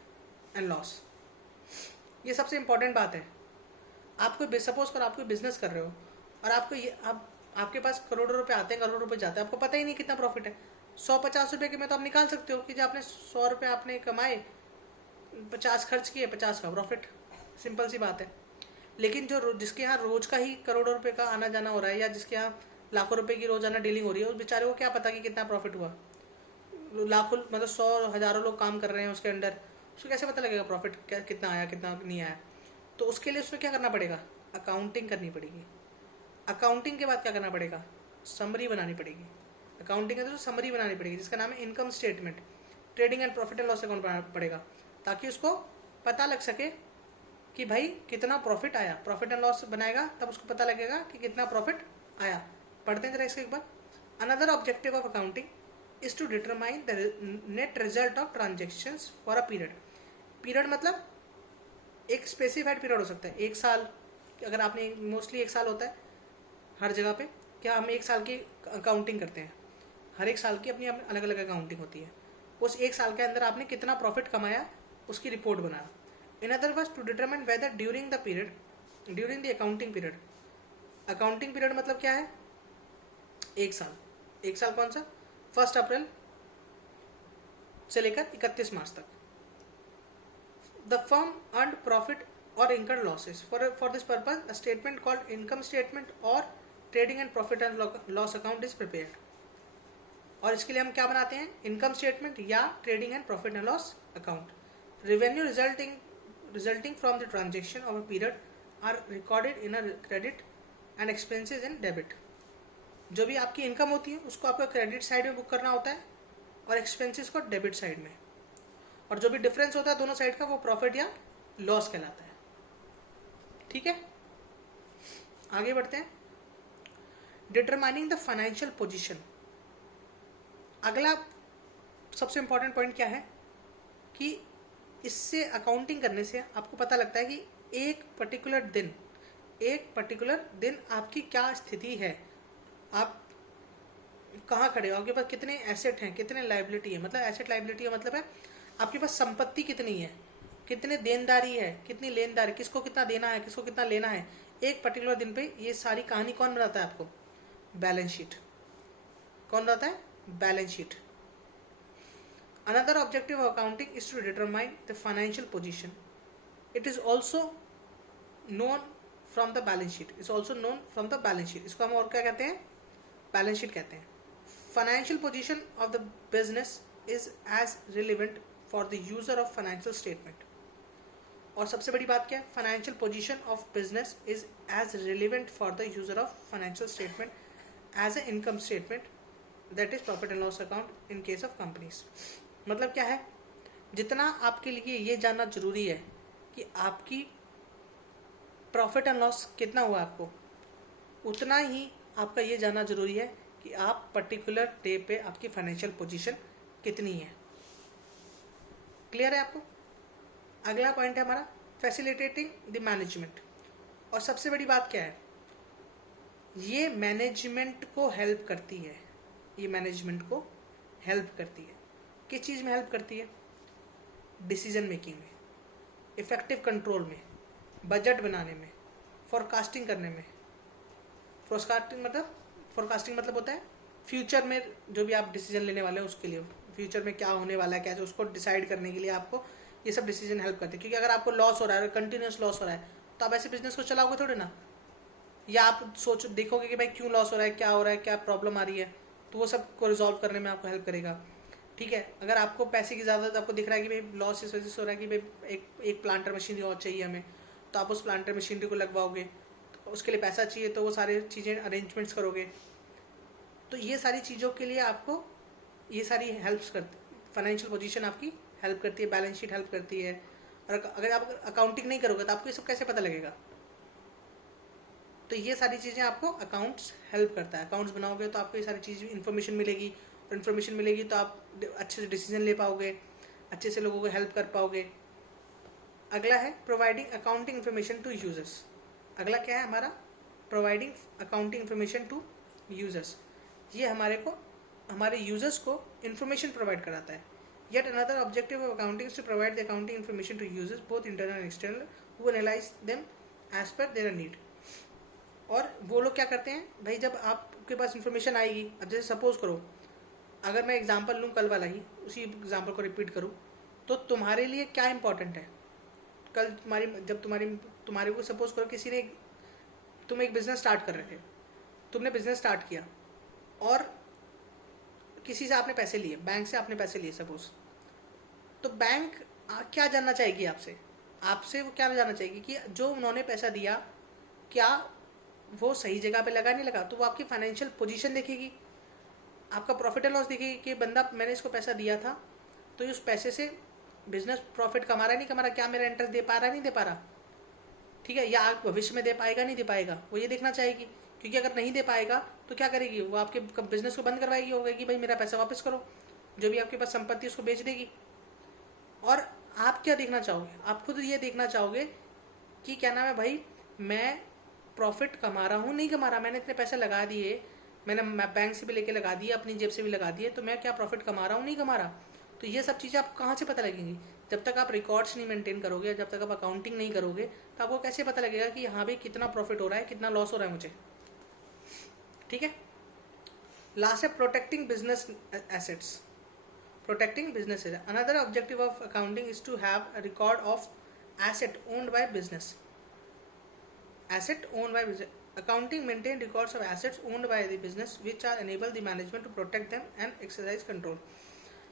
and loss, ये सबसे इंपॉर्टेंट बात है। आप कोई सपोज कर आप कोई बिजनेस कर रहे हो और आपको ये आपके पास करोड़ों रुपए आते हैं, करोड़ों रुपए जाते हैं, आपको पता ही नहीं कितना प्रॉफिट है। 150 रुपये के में तो आप निकाल सकते हो कि जो आपने 100 रुपये आपने कमाए, 50 खर्च किए, 50 का प्रॉफिट, सिंपल सी बात है। लेकिन जो जिसके यहाँ रोज का ही करोड़ों रुपए का आना जाना हो रहा है, या जिसके यहाँ लाखों रुपए की रोजाना डीलिंग हो रही है, उस बेचारे को क्या पता कि कितना प्रॉफिट हुआ। लाखों मतलब 100 हज़ारों लोग काम कर रहे हैं उसके अंडर, उसको कैसे पता लगेगा प्रॉफिट कितना आया कितना नहीं आया। तो उसके लिए उसमें क्या करना पड़ेगा? अकाउंटिंग करनी पड़ेगी। अकाउंटिंग के बाद क्या करना पड़ेगा? समरी बनानी पड़ेगी। अकाउंटिंग के तो समरी बनानी पड़ेगी जिसका नाम है income statement, trading and profit and loss account बनाना पड़ेगा, ताकि उसको पता लग सके कि भाई कितना प्रॉफिट आया। प्रॉफिट एंड लॉस बनाएगा तब उसको पता लगेगा कि कितना प्रॉफिट आया। पढ़ते हैं जरा इसको एक बार। Another objective of accounting is to determine the net result of transactions for a period. Period मतलब एक स्पेसिफाइड पीरियड हो सकता है, एक साल, अगर आपने मोस्टली एक साल होता है हर जगह पे। क्या हम एक साल की अकाउंटिंग करते हैं, हर एक साल की अपनी अलग अलग अकाउंटिंग होती है। उस एक साल के अंदर आपने कितना प्रॉफिट कमाया उसकी रिपोर्ट बनाया। In other words to determine whether during the period, during the accounting period, accounting period मतलब क्या है? एक साल। एक साल कौन सा? 1 अप्रैल से लेकर 31 मार्च तक। द फर्म अर्नड प्रॉफिट और incurred losses. For this purpose, a statement called income statement or trading and profit and loss account is prepared. और इसके लिए हम क्या बनाते हैं? इनकम स्टेटमेंट या trading and profit and loss account. Revenue resulting from the transaction of a period are recorded in a credit and expenses in debit. जो भी आपकी इनकम होती है उसको आपको क्रेडिट साइड में बुक करना होता है और एक्सपेंसेस को डेबिट साइड में, और जो भी डिफरेंस होता है दोनों साइड का वो प्रॉफिट या लॉस कहलाता है। ठीक है, आगे बढ़ते हैं। डिटरमाइनिंग द फाइनेंशियल पोजीशन, अगला सबसे इंपॉर्टेंट पॉइंट क्या है कि इससे अकाउंटिंग करने से आपको पता लगता है कि एक पर्टिकुलर दिन आपकी क्या स्थिति है, आप कहाँ खड़े हो, आपके पास कितने एसेट हैं, कितने लाइबिलिटी है। मतलब एसेट लाइबिलिटी का मतलब है आपके पास संपत्ति कितनी है, कितने देनदारी है, कितनी लेनदारी, किसको कितना देना है, किसको कितना लेना है एक पर्टिकुलर दिन पे। ये सारी कहानी कौन बताता है आपको? Balance sheet. कौन बताता है? Balance sheet. Another objective of accounting is to determine the financial position. It is also known from the balance sheet, is also known from the balance sheet. इसको हम और क्या कहते हैं, बैलेंस शीट कहते हैं। Financial position of the business is as relevant for the user of financial statement. और सबसे बड़ी बात क्या है, financial position of business is as relevant for the user of financial statement as a income statement that is profit and loss account in case of companies. मतलब क्या है, जितना आपके लिए ये जानना जरूरी है कि आपकी प्रॉफिट एंड लॉस कितना हुआ आपको, उतना ही आपका ये जानना जरूरी है कि आप पर्टिकुलर डे पे आपकी फाइनेंशियल पोजीशन कितनी है। क्लियर है आपको? अगला पॉइंट है हमारा फैसिलिटेटिंग द मैनेजमेंट। और सबसे बड़ी बात क्या है, ये मैनेजमेंट को हेल्प करती है। ये मैनेजमेंट को हेल्प करती है। किस चीज़ में हेल्प करती है? डिसीजन मेकिंग में, इफेक्टिव कंट्रोल में, बजट बनाने में, फोरकास्टिंग करने में। फोरकास्टिंग मतलब होता है फ्यूचर में जो भी आप डिसीजन लेने वाले हैं उसके लिए, फ्यूचर में क्या होने वाला है कैसे, उसको डिसाइड करने के लिए आपको ये सब डिसीजन हेल्प करते हैं। क्योंकि अगर आपको लॉस हो रहा है, कंटिन्यूस लॉस हो रहा है, तो आप ऐसे बिजनेस को चलाओगे थोड़े ना, या आप सोचो देखोगे कि भाई क्यों लॉस हो रहा है, क्या हो रहा है, क्या प्रॉब्लम आ रही है, तो वो सब को रिजॉल्व करने में आपको हेल्प करेगा। ठीक है, अगर आपको पैसे की ज़्यादा आपको दिख रहा है कि भाई लॉस इस वजह से हो रहा है कि भाई एक प्लांटर मशीनरी और चाहिए हमें, तो आप उस प्लांटर मशीनरी को लगवाओगे, तो उसके लिए पैसा चाहिए, तो वो सारी चीज़ें अरेंजमेंट्स करोगे। तो ये सारी चीज़ों के लिए आपको ये सारी हेल्प्स करती, फाइनेंशियल पोजीशन आपकी हेल्प करती है, बैलेंस शीट हेल्प करती है। और अगर आप अकाउंटिंग नहीं करोगे तो आपको ये सब कैसे पता लगेगा? तो ये सारी चीज़ें आपको अकाउंट्स हेल्प करता है। अकाउंट्स बनाओगे तो आपको ये सारी चीज़ इन्फॉर्मेशन मिलेगी, और इन्फॉर्मेशन मिलेगी तो आप अच्छे से डिसीजन ले पाओगे, अच्छे से लोगों को हेल्प कर पाओगे। अगला है providing accounting information to users. अगला क्या है हमारा? Providing accounting information to users. ये हमारे यूजर्स को इन्फॉर्मेशन प्रोवाइड कराता है। Yet another objective of accounting is to provide the accounting information to users, both internal and external, who analyze them as per their need. और वो लोग क्या करते हैं भाई, जब आपके पास इन्फॉर्मेशन आएगी, अब जैसे सपोज करो, अगर मैं एग्जांपल लूँ कल वाला ही, उसी एग्जांपल को रिपीट करूँ, तो तुम्हारे लिए क्या इंपॉर्टेंट है? कल तुम्हारे को सपोज करो किसी ने, तुम एक बिजनेस स्टार्ट कर रहे थे, तुमने बिजनेस स्टार्ट किया और किसी से आपने पैसे लिए, बैंक से आपने पैसे लिए सपोज, तो बैंक क्या जानना चाहेगी आपसे वो क्या जानना चाहेगी कि जो उन्होंने पैसा दिया क्या वो सही जगह पे लगा नहीं लगा। तो वो आपकी फाइनेंशियल पोजीशन देखेगी, आपका प्रॉफिट एंड लॉस देखेगी कि बंदा मैंने इसको पैसा दिया था तो उस पैसे से बिजनेस प्रॉफिट कमा रहा नहीं कमा रहा, क्या मेरा इंटरेस्ट दे पा रहा नहीं दे पा रहा, ठीक है, या भविष्य में दे पाएगा नहीं दे पाएगा, वो ये देखना चाहेगी। क्योंकि अगर नहीं दे पाएगा तो क्या करेगी वो, आपके बिजनेस को बंद करवाएगी, होगा कि भाई मेरा पैसा वापस करो, जो भी आपके पास संपत्ति उसको बेच देगी। और आप क्या देखना चाहोगे? आप खुद ये देखना चाहोगे कि क्या नाम है भाई, मैं प्रॉफिट कमा रहा हूँ नहीं कमा रहा, मैंने इतने पैसे लगा दिए, मैंने बैंक से भी लेके लगा दिए, अपनी जेब से भी लगा दिए, तो मैं क्या प्रॉफिट कमा रहा हूँ नहीं कमा रहा। तो ये सब चीज़ें आपको कहाँ से पता लगेंगी? जब तक आप रिकॉर्ड्स नहीं मेंटेन करोगे, जब तक आप अकाउंटिंग नहीं करोगे, तो आपको कैसे पता लगेगा कि हाँ भाई कितना प्रॉफिट हो रहा है, कितना लॉस हो रहा है मुझे। ठीक है, लास्ट है protecting business assets. Protecting businesses. Another objective of accounting is to have a record of asset owned by business. Asset owned by business. Accounting maintain records of assets owned by the business which are enable the management to protect them and exercise control.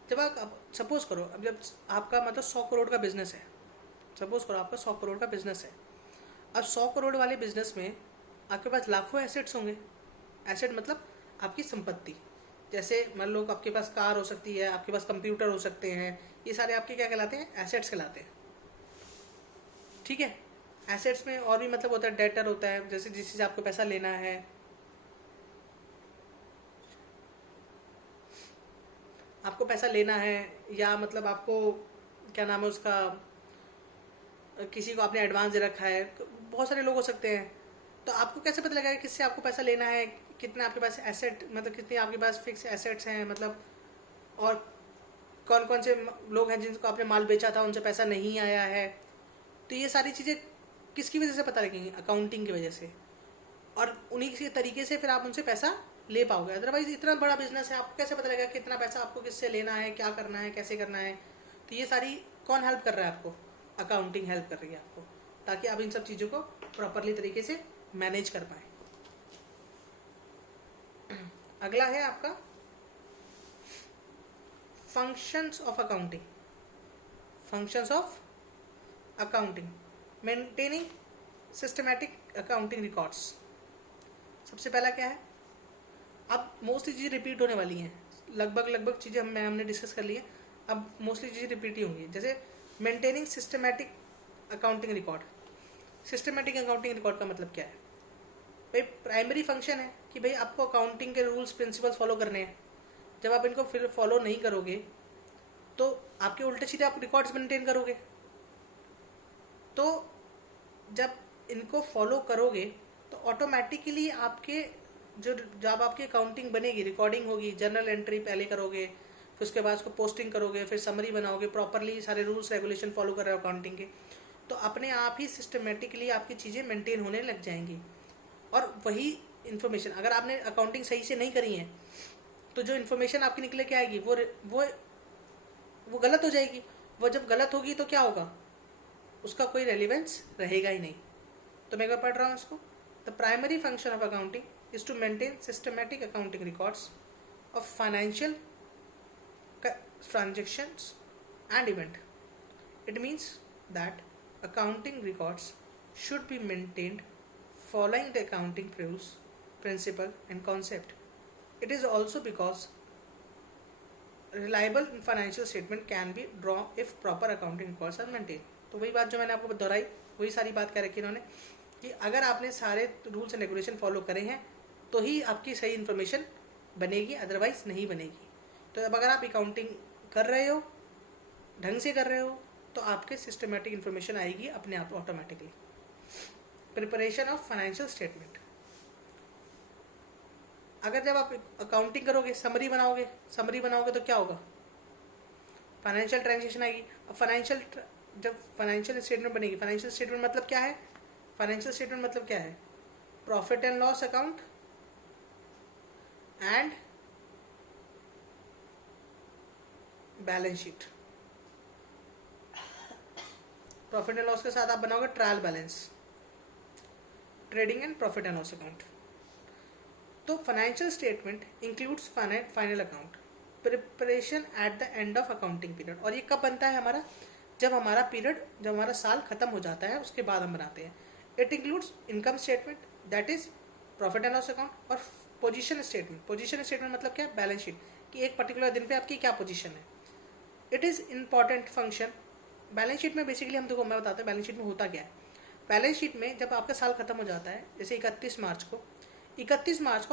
जब आप suppose करो, अब जब आपका मतलब 100 करोड़ का business है, suppose करो आपका 100 करोड़ का बिजनेस है, अब 100 करोड़ वाले बिजनेस में आपके पास लाखों एसेट्स होंगे। एसेट मतलब आपकी संपत्ति, जैसे मान लो आपके पास कार हो सकती है, आपके पास कंप्यूटर हो सकते हैं, ये सारे आपके क्या कहलाते हैं? एसेट्स कहलाते हैं। ठीक है, एसेट्स में और भी मतलब होता है, डेटर होता है, जैसे जिस चीज़ आपको पैसा लेना है, आपको पैसा लेना है, या मतलब आपको क्या नाम है उसका, किसी को आपने एडवांस दे रखा है, बहुत सारे लोग हो सकते हैं। तो आपको कैसे पता लगेगा किससे आपको पैसा लेना है, कितना आपके पास एसेट, मतलब कितने आपके पास फिक्स एसेट्स हैं, मतलब और कौन कौन से लोग हैं जिनको आपने माल बेचा था उनसे पैसा नहीं आया है। तो ये सारी चीज़ें किसकी वजह से पता लगेंगी? अकाउंटिंग की वजह से। और उन्हीं के तरीके से फिर आप उनसे पैसा ले पाओगे। अदरवाइज इतना बड़ा बिजनेस है, आपको कैसे पता लगेगा कितना पैसा आपको किससे लेना है, क्या करना है, कैसे करना है। तो ये सारी कौन हेल्प कर रहा है आपको? अकाउंटिंग हेल्प कर रही है आपको, ताकि आप इन सब चीज़ों को प्रॉपरली तरीके से मैनेज कर पाए। अगला है आपका functions of accounting. Functions of accounting, maintaining systematic accounting records. सबसे पहला क्या है, अब मोस्टली चीज़ें रिपीट होने वाली हैं, लगभग चीज़ें हमने डिस्कस कर ली है, अब मोस्टली चीज़ें रिपीट ही होंगी। जैसे maintaining systematic accounting record. Systematic accounting record का मतलब क्या है भाई? प्राइमरी फंक्शन है कि भाई आपको अकाउंटिंग के रूल्स प्रिंसिपल्स फॉलो करने हैं। जब आप इनको फिर फॉलो नहीं करोगे तो आपके उल्टे सीधे आप रिकॉर्ड्स मेंटेन करोगे। तो जब इनको फॉलो करोगे तो ऑटोमेटिकली आपके जब आपकी अकाउंटिंग बनेगी, रिकॉर्डिंग होगी, जर्नल एंट्री पहले करोगे, फिर उसके बाद उसको पोस्टिंग करोगे, फिर समरी बनाओगे, प्रॉपरली सारे रूल्स रेगुलेशन फॉलो कर रहे हो अकाउंटिंग के, तो अपने आप ही सिस्टमेटिकली आपकी चीज़ें मेंटेन होने लग जाएंगी। और वही इन्फॉर्मेशन अगर आपने अकाउंटिंग सही से नहीं करी है तो जो इन्फॉर्मेशन आपकी निकले के आएगी वो गलत हो जाएगी। वो जब गलत होगी तो क्या होगा, उसका कोई रेलिवेंस रहेगा ही नहीं। तो मैं एक बार पढ़ रहा हूँ इसको। The primary function of accounting is to maintain systematic accounting records of financial transactions and event. It means that accounting records should be maintained following the accounting rules, principle and concept. It is also because reliable financial statement can be drawn if proper accounting records are maintained. तो वही बात जो मैंने आपको दोहराई, वही सारी बात कह रखी इन्होंने कि अगर आपने सारे रूल्स एंड रेगुलेशन फॉलो करे हैं तो ही आपकी सही इन्फॉर्मेशन बनेगी, अदरवाइज नहीं बनेगी। तो अब अगर आप अकाउंटिंग कर रहे हो, ढंग से कर रहे हो, तो आपके सिस्टमेटिक इन्फॉर्मेशन आएगी अपने आप automatically. Preparation of financial statement. अगर जब आप अकाउंटिंग करोगे, समरी बनाओगे तो क्या होगा, फाइनेंशियल ट्रांजेक्शन आएगी। अब जब फाइनेंशियल स्टेटमेंट बनेगी, फाइनेंशियल स्टेटमेंट मतलब क्या है, फाइनेंशियल स्टेटमेंट मतलब क्या है, profit and loss account and balance sheet. Profit and loss के साथ आप बनाओगे trial balance, trading and profit and loss account. तो financial statement includes final account preparation at the end of accounting period. और ये कब बनता है हमारा, जब हमारा साल खत्म हो जाता है, उसके बाद हम बनाते हैं। It includes income statement, that is profit and loss account, और पोजीशन स्टेटमेंट। पोजीशन स्टेटमेंट मतलब क्या है, बैलेंस शीट, कि एक पर्टिकुलर दिन पे आपकी क्या पोजीशन है। It is important function. Balance sheet में बेसिकली मैं बताता हूँ बैलेंस शीट में होता क्या है। बैलेंस शीट में जब आपका साल खत्म हो जाता है, जैसे 31 मार्च को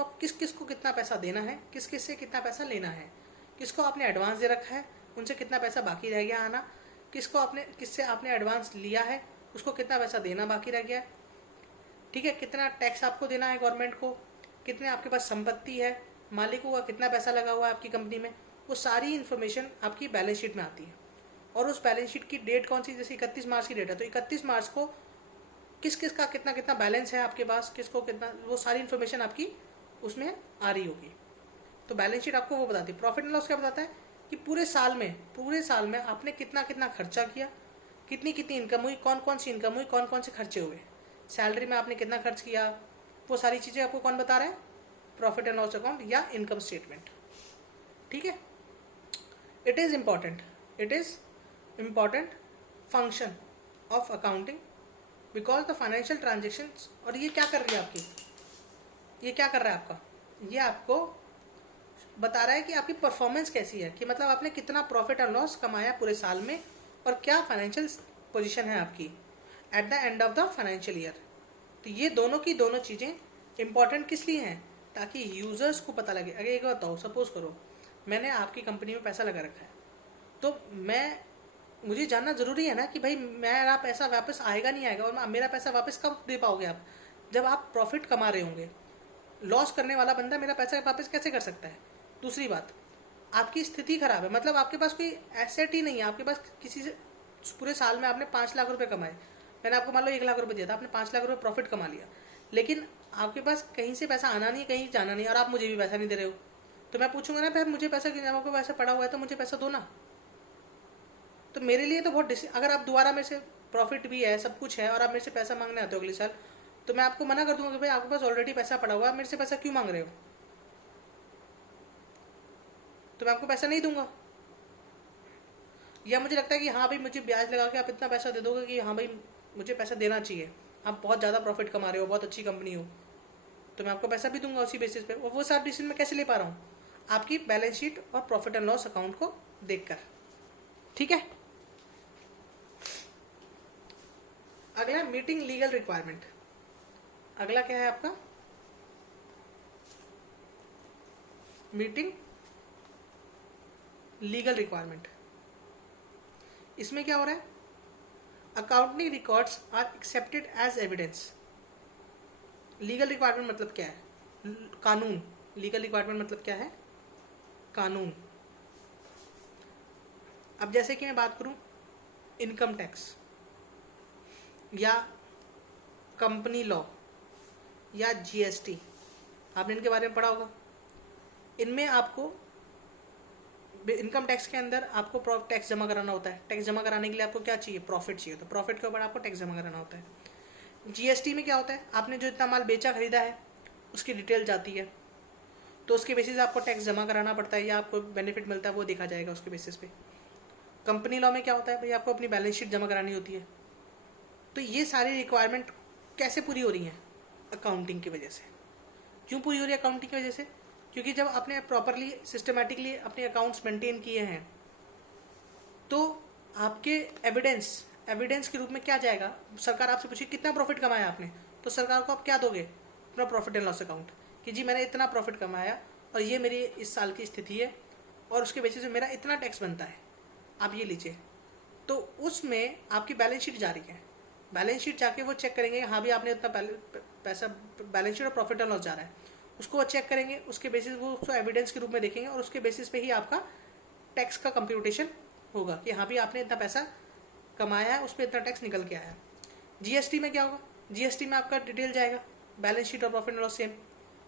आप किस किस को कितना पैसा देना है, किस किस से कितना पैसा लेना है, किसको आपने एडवांस दे रखा है, उनसे कितना पैसा बाकी रह गया आना, किससे आपने एडवांस लिया है, उसको कितना पैसा देना बाकी रह गया है, ठीक है, कितना टैक्स आपको देना है गवर्नमेंट को, कितने आपके पास संपत्ति है, मालिकों का कितना पैसा लगा हुआ है आपकी कंपनी में, वो सारी इन्फॉर्मेशन आपकी बैलेंस शीट में आती है। और उस बैलेंस शीट की डेट कौन सी, जैसे 31 मार्च की डेट है तो 31 मार्च को किस किस का कितना कितना बैलेंस है आपके पास, किसको कितना, वो सारी इन्फॉर्मेशन आपकी उसमें आ रही होगी। तो बैलेंस शीट आपको वो बताती है। प्रॉफिट एंड लॉस क्या बताता है कि पूरे साल में आपने कितना कितना खर्चा किया, कितनी कितनी इनकम हुई, कौन कौन सी इनकम हुई, कौन कौन से खर्चे हुए, सैलरी में आपने कितना खर्च किया, वो सारी चीज़ें आपको कौन बता रहा है, प्रॉफिट एंड लॉस अकाउंट या इनकम स्टेटमेंट। ठीक है, it is important function of accounting because the financial transactions. और ये क्या कर रही है आपकी, ये क्या कर रहा है आपका, ये आपको बता रहा है कि आपकी परफॉर्मेंस कैसी है, कि मतलब आपने कितना प्रॉफिट एंड लॉस कमाया पूरे साल में और क्या फाइनेंशियल पोजीशन है आपकी eight the end of the financial year. तो ये दोनों की दोनों चीज़ें इंपॉर्टेंट किस लिए हैं, ताकि यूज़र्स को पता लगे। अगर एक बताओ, सपोज करो मैंने आपकी कंपनी में पैसा लगा रखा है, तो मुझे जानना ज़रूरी है ना कि भाई मेरा पैसा वापस आएगा नहीं आएगा, और मेरा पैसा वापस कब दे पाओगे आप, जब आप प्रॉफिट कमा रहे होंगे। लॉस करने वाला बंदा मेरा पैसा वापस कैसे कर सकता है। दूसरी बात, आपकी स्थिति खराब है, मतलब आपके पास कोई एसेट ही नहीं है, आपके पास किसी से पूरे साल में आपने 5 लाख रुपए कमाए, मैंने आपको मान लो 1 लाख रुपए दिया था, आपने 5 लाख रुपए प्रॉफिट कमा लिया, लेकिन आपके पास कहीं से पैसा आना नहीं, कहीं जाना नहीं, और आप मुझे भी पैसा नहीं दे रहे हो, तो मैं पूछूंगा ना भाई मुझे पैसा क्यों, आपको पैसा पड़ा हुआ है तो मुझे पैसा दो ना। तो मेरे लिए तो बहुत अगर आप दोबारा मेरे से प्रॉफिट भी है, सब कुछ है, और आप मेरे से पैसा मांगने आते हो अगले साल तो मैं आपको मना कर दूंगा कि भाई आपके पास ऑलरेडी पैसा पड़ा हुआ है, मेरे से पैसा क्यों मांग रहे हो, तो मैं आपको पैसा नहीं दूंगा। या मुझे लगता है कि हाँ भाई मुझे ब्याज लगा के आप इतना पैसा दे दोगे कि हाँ भाई मुझे पैसा देना चाहिए, आप बहुत ज़्यादा प्रॉफिट कमा रहे हो, बहुत अच्छी कंपनी हो, तो मैं आपको पैसा भी दूंगा उसी बेसिस पे। और वो सारा डिसीजन मैं कैसे ले पा रहा हूँ, आपकी बैलेंस शीट और प्रॉफिट एंड लॉस अकाउंट को देखकर। ठीक है, अगला मीटिंग लीगल रिक्वायरमेंट। अगला क्या है आपका, मीटिंग लीगल रिक्वायरमेंट। इसमें क्या हो रहा है, accounting records are accepted as evidence. Legal requirement मतलब क्या है, कानून। लीगल रिक्वायरमेंट मतलब क्या है, कानून। अब जैसे कि मैं बात करूं इनकम टैक्स या कंपनी लॉ या जीएसटी, आपने इनके बारे में पढ़ा होगा। इनमें आपको इनकम टैक्स के अंदर आपको टैक्स जमा कराना होता है। टैक्स जमा कराने के लिए आपको क्या चाहिए, प्रॉफिट चाहिए, तो प्रॉफिट के ऊपर आपको टैक्स जमा कराना होता है। जीएसटी में क्या होता है, आपने जो इतना माल बेचा खरीदा है उसकी डिटेल जाती है, तो उसके बेसिस आपको टैक्स जमा कराना पड़ता है या आपको बेनिफिट मिलता है वो देखा जाएगा उसके बेसिस पे। कंपनी लॉ में क्या होता है, भाई आपको अपनी बैलेंस शीट जमा करानी होती है। तो ये सारी रिक्वायरमेंट कैसे पूरी हो रही हैं, अकाउंटिंग की वजह से। क्यों पूरी हो रही है अकाउंटिंग की वजह से, क्योंकि जब आपने प्रॉपरली सिस्टमेटिकली अपने अकाउंट्स मेंटेन किए हैं तो आपके एविडेंस के रूप में क्या जाएगा, सरकार आपसे पूछेगी कितना प्रॉफिट कमाया आपने, तो सरकार को आप क्या दोगे, अपना प्रॉफिट एंड लॉस अकाउंट, कि जी मैंने इतना प्रॉफिट कमाया और ये मेरी इस साल की स्थिति है और उसके बेसिस पे मेरा इतना टैक्स बनता है, आप ये लीजिए। तो उसमें आपकी बैलेंस शीट जा रही है, बैलेंस शीट जाके वो चेक करेंगे हाँ भी आपने इतना पैसा, बैलेंस शीट और प्रॉफिट एंड लॉस जा रहा है, उसको वो चेक करेंगे, उसके बेसिस वो उसको एविडेंस के रूप में देखेंगे और उसके बेसिस पे ही आपका टैक्स का कंप्यूटेशन होगा कि हाँ भी आपने इतना पैसा कमाया है, उस पर इतना टैक्स निकल के आया है। जीएसटी में क्या होगा, जीएसटी में आपका डिटेल जाएगा, बैलेंस शीट और प्रॉफिट एंड लॉस सेम,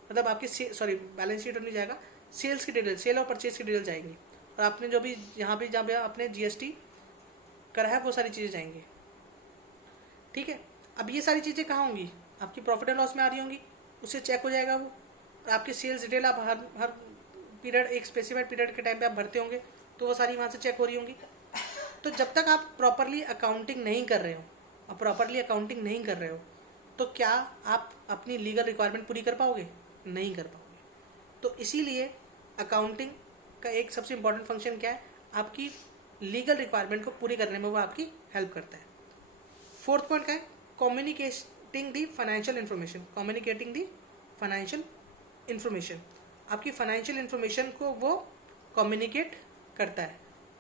मतलब आपकी सॉरी बैलेंस शीट नहीं जाएगा, सेल्स की डिटेल, सेल और परचेज की डिटेल जाएंगी, और आपने जो भी यहाँ पे जहाँ पे आपने जीएसटी करा है वो सारी चीज़ें जाएंगी। ठीक है, अब ये सारी चीज़ें कहाँ होंगी, आपकी प्रॉफिट एंड लॉस में आ रही होंगी, उससे चेक हो जाएगा वो। और आपकी सेल्स डिटेल आप हर पीरियड, एक स्पेसिफाइड पीरियड के टाइम पे आप भरते होंगे, तो वो सारी वहाँ से चेक हो रही होंगी। तो जब तक आप प्रॉपरली अकाउंटिंग नहीं कर रहे हो, आप प्रॉपरली अकाउंटिंग नहीं कर रहे हो, तो क्या आप अपनी लीगल रिक्वायरमेंट पूरी कर पाओगे, नहीं कर पाओगे। तो इसीलिए अकाउंटिंग का एक सबसे इम्पॉर्टेंट फंक्शन क्या है, आपकी लीगल रिक्वायरमेंट को पूरी करने में वो आपकी हेल्प करता है। फोर्थ पॉइंट क्या है, communicating the financial information. Communicating the financial information, आपकी फाइनेंशियल इन्फॉर्मेशन को वो कम्युनिकेट करता है।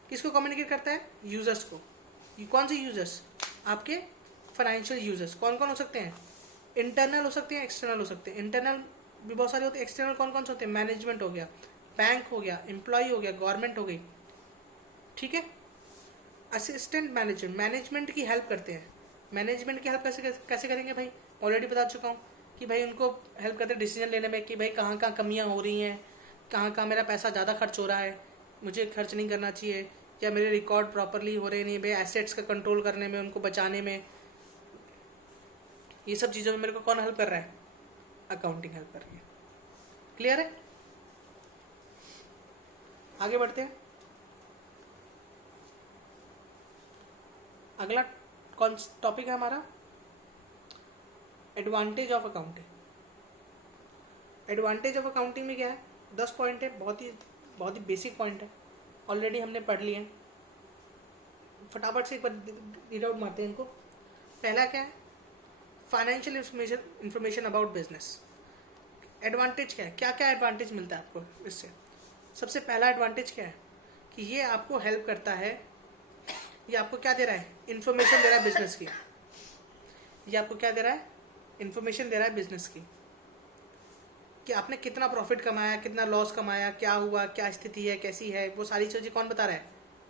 किसको कम्युनिकेट करता है, यूजर्स को। कौन से यूजर्स, आपके फाइनेंशियल यूजर्स। कौन कौन हो सकते हैं, इंटरनल हो सकते हैं, एक्सटर्नल हो सकते हैं। इंटरनल भी बहुत सारे होते हैं, एक्सटर्नल कौन कौन से होते हैं, मैनेजमेंट हो गया, बैंक हो गया, एम्प्लॉय हो गया, गवर्नमेंट हो गई। ठीक है, असिस्टेंट मैनेजर, मैनेजमेंट की हेल्प करते हैं। मैनेजमेंट की हेल्प कैसे कैसे करेंगे भाई, ऑलरेडी बता चुका हूँ कि भाई उनको हेल्प करते हैं डिसीजन लेने में कि भाई कहाँ कहाँ कमियाँ हो रही हैं, कहाँ कहाँ मेरा पैसा ज़्यादा खर्च हो रहा है, मुझे खर्च नहीं करना चाहिए, या मेरे रिकॉर्ड प्रॉपरली हो रहे नहीं, भाई एसेट्स का कंट्रोल करने में, उनको बचाने में, ये सब चीज़ों में मेरे को कौन हेल्प कर रहा है, अकाउंटिंग हेल्प कर रही है। क्लियर है, आगे बढ़ते हैं। अगला कौन टॉपिक है हमारा, advantage of accounting. Advantage of accounting में क्या है, 10 पॉइंट है, बहुत ही बेसिक पॉइंट है, ऑलरेडी हमने पढ़ लिए हैं। फटाफट से एक बार रीड आउट मारते हैं इनको। पहला क्या है, financial information about business. Advantage क्या है, क्या क्या एडवांटेज मिलता है आपको इससे। सबसे पहला एडवांटेज क्या है कि ये आपको हेल्प करता है, ये आपको क्या दे रहा है, इन्फॉर्मेशन दे रहा है बिजनेस की। ये आपको क्या दे रहा है, इन्फॉर्मेशन दे रहा है बिजनेस की, कि आपने कितना प्रॉफिट कमाया, कितना लॉस कमाया, क्या हुआ, क्या स्थिति है, कैसी है, वो सारी चीज़ें कौन बता रहा है,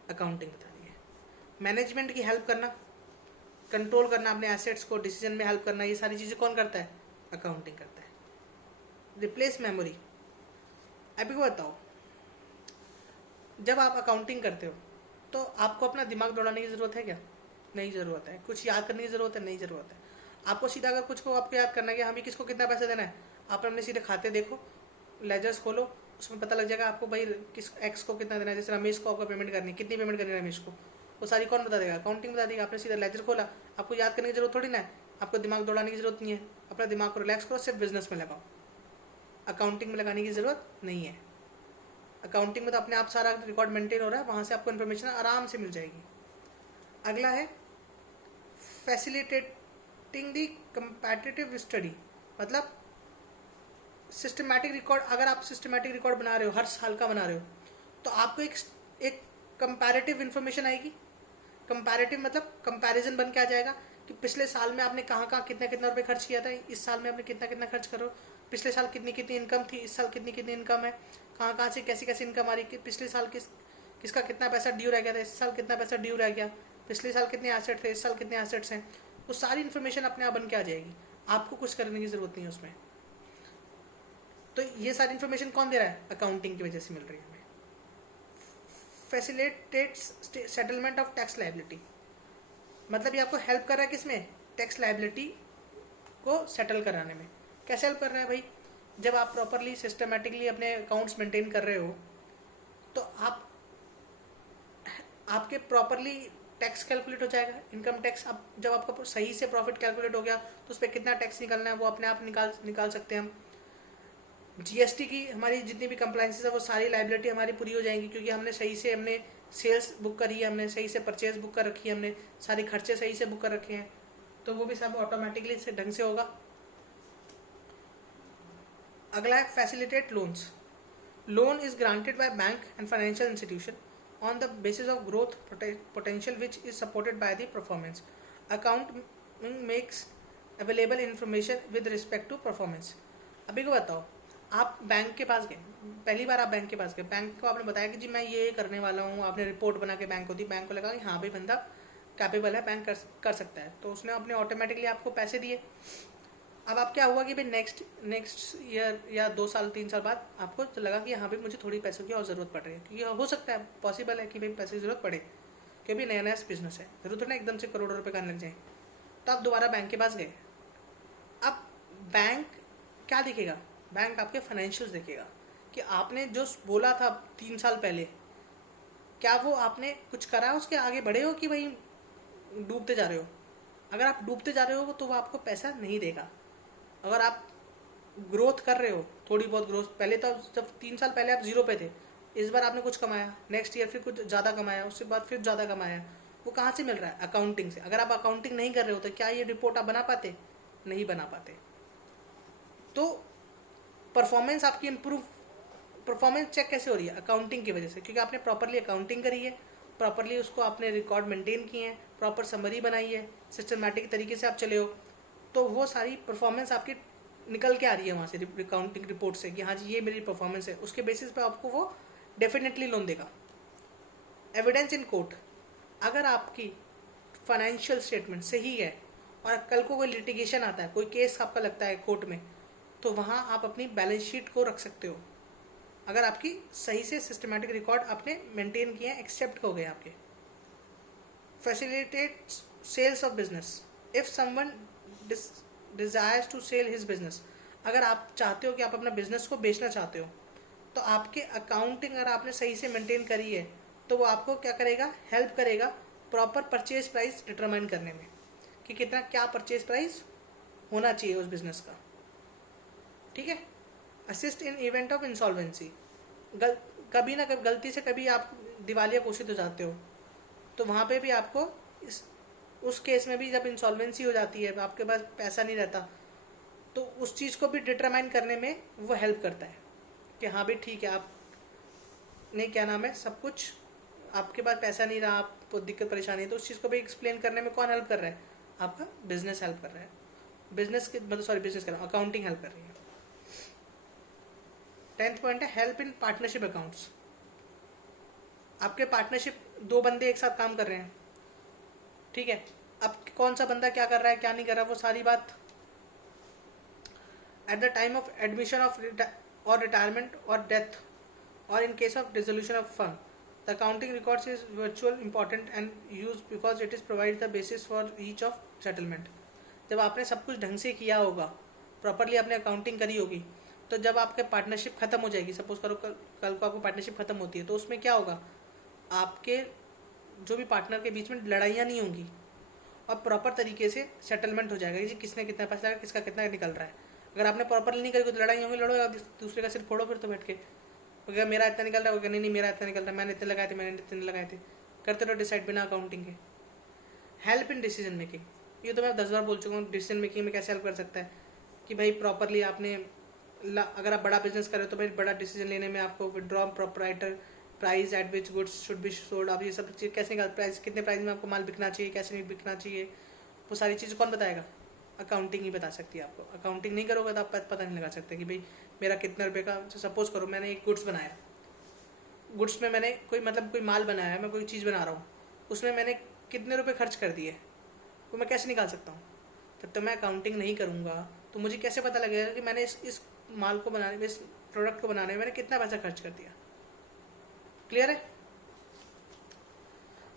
अकाउंटिंग बता रही है। मैनेजमेंट की हेल्प करना, कंट्रोल करना अपने एसेट्स को, डिसीजन में हेल्प करना, ये सारी चीज़ें कौन करता है, अकाउंटिंग करता है। रिप्लेस मेमोरी, अभी को बताओ, जब आप अकाउंटिंग करते हो तो आपको अपना दिमाग दौड़ाने की ज़रूरत है क्या, नहीं ज़रूरत है। कुछ याद करने की ज़रूरत है, नहीं ज़रूरत है। आपको सीधा अगर कुछ को आपको याद करना है कि हमें किसको कितना पैसा देना है, आप अपने सीधे खाते देखो, लेजर्स खोलो, उसमें पता लग जाएगा आपको भाई किस एक्स को कितना देना है। जैसे रमेश को आपको पेमेंट करनी है, कितनी पेमेंट करनी है रमेश को, वो सारी कौन बता देगा, अकाउंटिंग बता देगा। आपने सीधा लेजर खोला, आपको याद करने की जरूरत थोड़ी ना है, आपको दिमाग दौड़ाने की जरूरत नहीं है, अपना दिमाग को रिलैक्स करो, सिर्फ बिजनेस में लगाओ, अकाउंटिंग में लगाने की जरूरत नहीं है। अकाउंटिंग में तो अपने आप सारा रिकॉर्ड मेंटेन हो रहा है, वहाँ से आपको इन्फॉर्मेशन आराम से मिल जाएगी। अगला है फैसिलिटेटिंग दी कंपैटिटिव स्टडी, मतलब सिस्टमैटिक रिकॉर्ड। अगर आप सिस्टमैटिक रिकॉर्ड बना रहे हो, हर साल का बना रहे हो, तो आपको एक कंपैरेटिव इन्फॉर्मेशन आएगी। कंपैरेटिव मतलब कंपैरिजन बन के आ जाएगा कि पिछले साल में आपने कहाँ कहाँ कितना कितना रुपये खर्च किया था, इस साल में आपने कितना कितना खर्च करो, पिछले साल कितनी कितनी इनकम थी, इस साल कितनी कितनी इनकम है, कहाँ कहाँ से कैसी कैसी इनकम आ रही है, पिछले साल किसका कितना पैसा ड्यू रह गया था, इस साल कितना पैसा ड्यू रह गया, पिछले साल कितने एसेट थे, इस साल कितने एसेट्स हैं। वो सारी इन्फॉर्मेशन अपने आप बन के आ जाएगी, आपको कुछ करने की ज़रूरत नहीं है उसमें। तो ये सारी इन्फॉर्मेशन कौन दे रहा है, अकाउंटिंग की वजह से मिल रही है हमें। Facilitates settlement of tax liability, मतलब ये आपको हेल्प कर रहा है किसमें, टैक्स लायबिलिटी को सेटल कराने में। कैसे हेल्प कर रहा है भाई, जब आप प्रॉपरली सिस्टमेटिकली अपने अकाउंट्स मेंटेन कर रहे हो, तो आपके प्रॉपरली टैक्स कैलकुलेट हो जाएगा, इनकम टैक्स। अब जब आपका सही से प्रॉफिट कैलकुलेट हो गया, तो उस पर कितना टैक्स निकालना है वो अपने आप निकाल सकते हैं हम। जीएसटी की हमारी जितनी भी कंप्लाइंसेस है, वो सारी लाइबिलिटी हमारी पूरी हो जाएंगी, क्योंकि हमने सही से हमने सेल्स बुक करी है, हमने सही से परचेज बुक कर रखी है, हमने सारे खर्चे सही से बुक कर रखे हैं, तो वो भी सब ऑटोमेटिकली से ढंग से होगा। अगला है facilitate loans. Loan is granted by bank and financial institution on the basis of growth potential which is supported by the performance. Accounting makes available information with respect to performance. अभी को बताओ, आप बैंक के पास गए, पहली बार आप bank के पास गए, बैंक को आपने बताया कि जी मैं ये करने वाला हूँ, आपने रिपोर्ट बना के बैंक को दी, बैंक को लगा कि हाँ भाई बंदा कैपेबल है, बैंक कर सकता है, तो उसने अपने ऑटोमेटिकली आपको पैसे दिए। अब आप क्या हुआ कि भाई नेक्स्ट ईयर या 2 साल 3 साल बाद आपको तो लगा कि हाँ भाई मुझे थोड़ी पैसों की और ज़रूरत पड़ रही है, क्योंकि हो सकता है, पॉसिबल है कि भाई पैसे की ज़रूरत पड़े, क्योंकि नया नया बिजनेस है, जरूरत ना एकदम से करोड़ों रुपए करने लग जाए। तो आप दोबारा बैंक के पास गए। अब बैंक क्या दिखेगा, बैंक आपके फाइनेंशियल्स देखेगा कि आपने जो बोला था 3 साल पहले, क्या वो आपने कुछ करा, उसके आगे बढ़े हो कि भाई डूबते जा रहे हो। अगर आप डूबते जा रहे हो तो वो आपको पैसा नहीं देगा। अगर आप ग्रोथ कर रहे हो, थोड़ी बहुत ग्रोथ, पहले तो जब 3 साल पहले आप 0 पे थे, इस बार आपने कुछ कमाया, नेक्स्ट ईयर फिर कुछ ज़्यादा कमाया, उसके बाद फिर ज़्यादा कमाया, वो कहाँ से मिल रहा है, अकाउंटिंग से। अगर आप अकाउंटिंग नहीं कर रहे हो तो क्या ये रिपोर्ट आप बना पाते, नहीं बना पाते। तो परफॉर्मेंस आपकी परफॉर्मेंस चेक कैसे हो रही है, अकाउंटिंग की वजह से, क्योंकि आपने प्रॉपरली अकाउंटिंग करी है, प्रॉपरली उसको आपने रिकॉर्ड मेंटेन किए हैं, प्रॉपर समरी बनाई है, सिस्टमेटिक तरीके से आप चले हो, तो वो सारी परफॉर्मेंस आपकी निकल के आ रही है वहाँ से अकाउंटिंग रिपोर्ट से कि हाँ जी ये मेरी परफॉर्मेंस है, उसके बेसिस पे आपको वो डेफिनेटली लोन देगा। एविडेंस इन कोर्ट, अगर आपकी फाइनेंशियल स्टेटमेंट सही है और कल को कोई लिटिगेशन आता है, कोई केस आपका लगता है कोर्ट में, तो वहाँ आप अपनी बैलेंस शीट को रख सकते हो, अगर आपकी सही से सिस्टमेटिक रिकॉर्ड आपने मेंटेन किए हैं, एक्सेप्ट हो गए आपके। Facilitate sales of business, if someone desires to sell his business, अगर आप चाहते हो कि आप अपना बिजनेस को बेचना चाहते हो, तो आपके अकाउंटिंग अगर आपने सही से मेंटेन करी है, तो वो आपको क्या करेगा, हेल्प करेगा प्रॉपर परचेज प्राइस डिटरमाइन करने में, कि कितना क्या परचेज प्राइस होना चाहिए उस बिजनेस का। ठीक है। Assist in event of insolvency, कभी ना कभी गलती से कभी आप दिवालिया घोषित हो जाते हो, तो वहाँ पे भी आपको उस केस में भी जब इंसॉल्वेंसी हो जाती है, आपके पास पैसा नहीं रहता, तो उस चीज़ को भी डिटरमाइन करने में वो हेल्प करता है कि हाँ भाई ठीक है, आप नहीं क्या नाम है, सब कुछ आपके पास पैसा नहीं रहा, आपको दिक्कत परेशानी है, तो उस चीज़ को भी एक्सप्लेन करने में कौन हेल्प कर रहा है, आपका बिजनेस हेल्प कर रहा है, बिजनेस कर रहा हूँ, अकाउंटिंग हेल्प कर रही है। 10th पॉइंट है हेल्प इन पार्टनरशिप अकाउंट्स। आपके पार्टनरशिप 2 बंदे एक साथ काम कर रहे हैं, ठीक है, अब कौन सा बंदा क्या कर रहा है क्या नहीं कर रहा, वो सारी बात at the time of admission of और रिटायरमेंट और डेथ और इन case of dissolution of firm, the accounting records is virtual important and use because it is provide the basis for each of settlement. जब आपने सब कुछ ढंग से किया होगा, प्रॉपरली आपने अकाउंटिंग करी होगी, तो जब आपके पार्टनरशिप खत्म हो जाएगी, सपोज करो कल को आपको पार्टनरशिप खत्म होती है, तो उसमें क्या होगा, आपके जो भी पार्टनर के बीच में लड़ाइयाँ नहीं होंगी और प्रॉपर तरीके से सेटलमेंट हो जाएगा कि जी किसने कितना पैसा लगा, किसका कितना निकल रहा है। अगर आपने प्रॉपरली नहीं करी तो लड़ाई होंगी, लड़ो या दूसरे का सिर फोड़ो फिर तो बैठ के, अगर मेरा इतना निकल रहा है, नहीं मेरा इतना निकल रहा है, मैंने इतने लगाए थे, मैंने इतने लगाए थे, करते रहो डिसाइड बिना अकाउंटिंग के। हेल्प इन डिसीजन मेकिंग, ये तो मैं 10 बार बोल चुका हूँ, डिसीजन मेकिंग में कैसे हेल्प कर सकता है कि भाई प्रॉपरली आपने अगर आप बड़ा बिजनेस करें तो भाई बड़ा डिसीजन लेने में आपको withdraw proprietor price at which goods should be sold, आप ये सब चीज़ कैसे निकाल, प्राइस कितने प्राइस में आपको माल बिकना चाहिए, कैसे नहीं बिकना चाहिए, वो सारी चीज़ कौन बताएगा, अकाउंटिंग ही बता सकती है आपको। अकाउंटिंग नहीं करोगे तो आप पता नहीं लगा सकते कि भाई मेरा कितने रुपये का, सपोज करो मैंने एक गुड्स बनाया, गुड्स में मैंने कोई माल बनाया है, मैं कोई चीज़ बना रहा हूँ, उसमें मैंने कितने रुपए खर्च कर दिए, वो मैं कैसे निकाल सकता हूँ, तब तो मैं अकाउंटिंग नहीं करूँगा तो मुझे कैसे पता लगेगा कि मैंने इस माल को बनाने में, इस प्रोडक्ट को बनाने में मैंने कितना पैसा खर्च कर दिया। क्लियर है।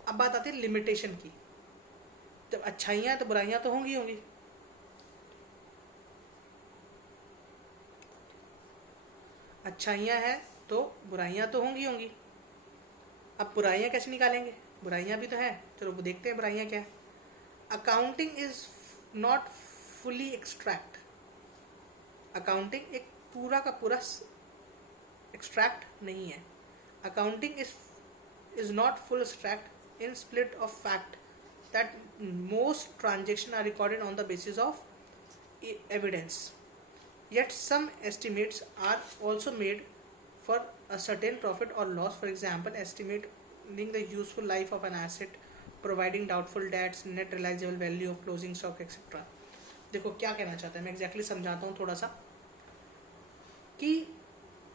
अब बात आती है लिमिटेशन की। जब अच्छाइयाँ तो बुराइयाँ तो होंगी होंगी, अच्छाइयाँ हैं तो बुराइयाँ तो होंगी होंगी। अब बुराइयाँ कैसे निकालेंगे, बुराइयाँ भी तो हैं, चलो वो देखते हैं बुराइयाँ क्या है। Accounting is not fully extract, accounting एक पूरा का पूरा एक्सट्रैक्ट नहीं है। Accounting is not full extract in split of fact that most transaction are recorded on the basis of evidence, yet some estimates are also made for a certain profit or loss, for example estimating the useful life of an asset, providing doubtful debts, net realizable value of closing stock etc. देखो क्या कहना चाहता है, मैं exactly समझाता हूँ थोड़ा सा, कि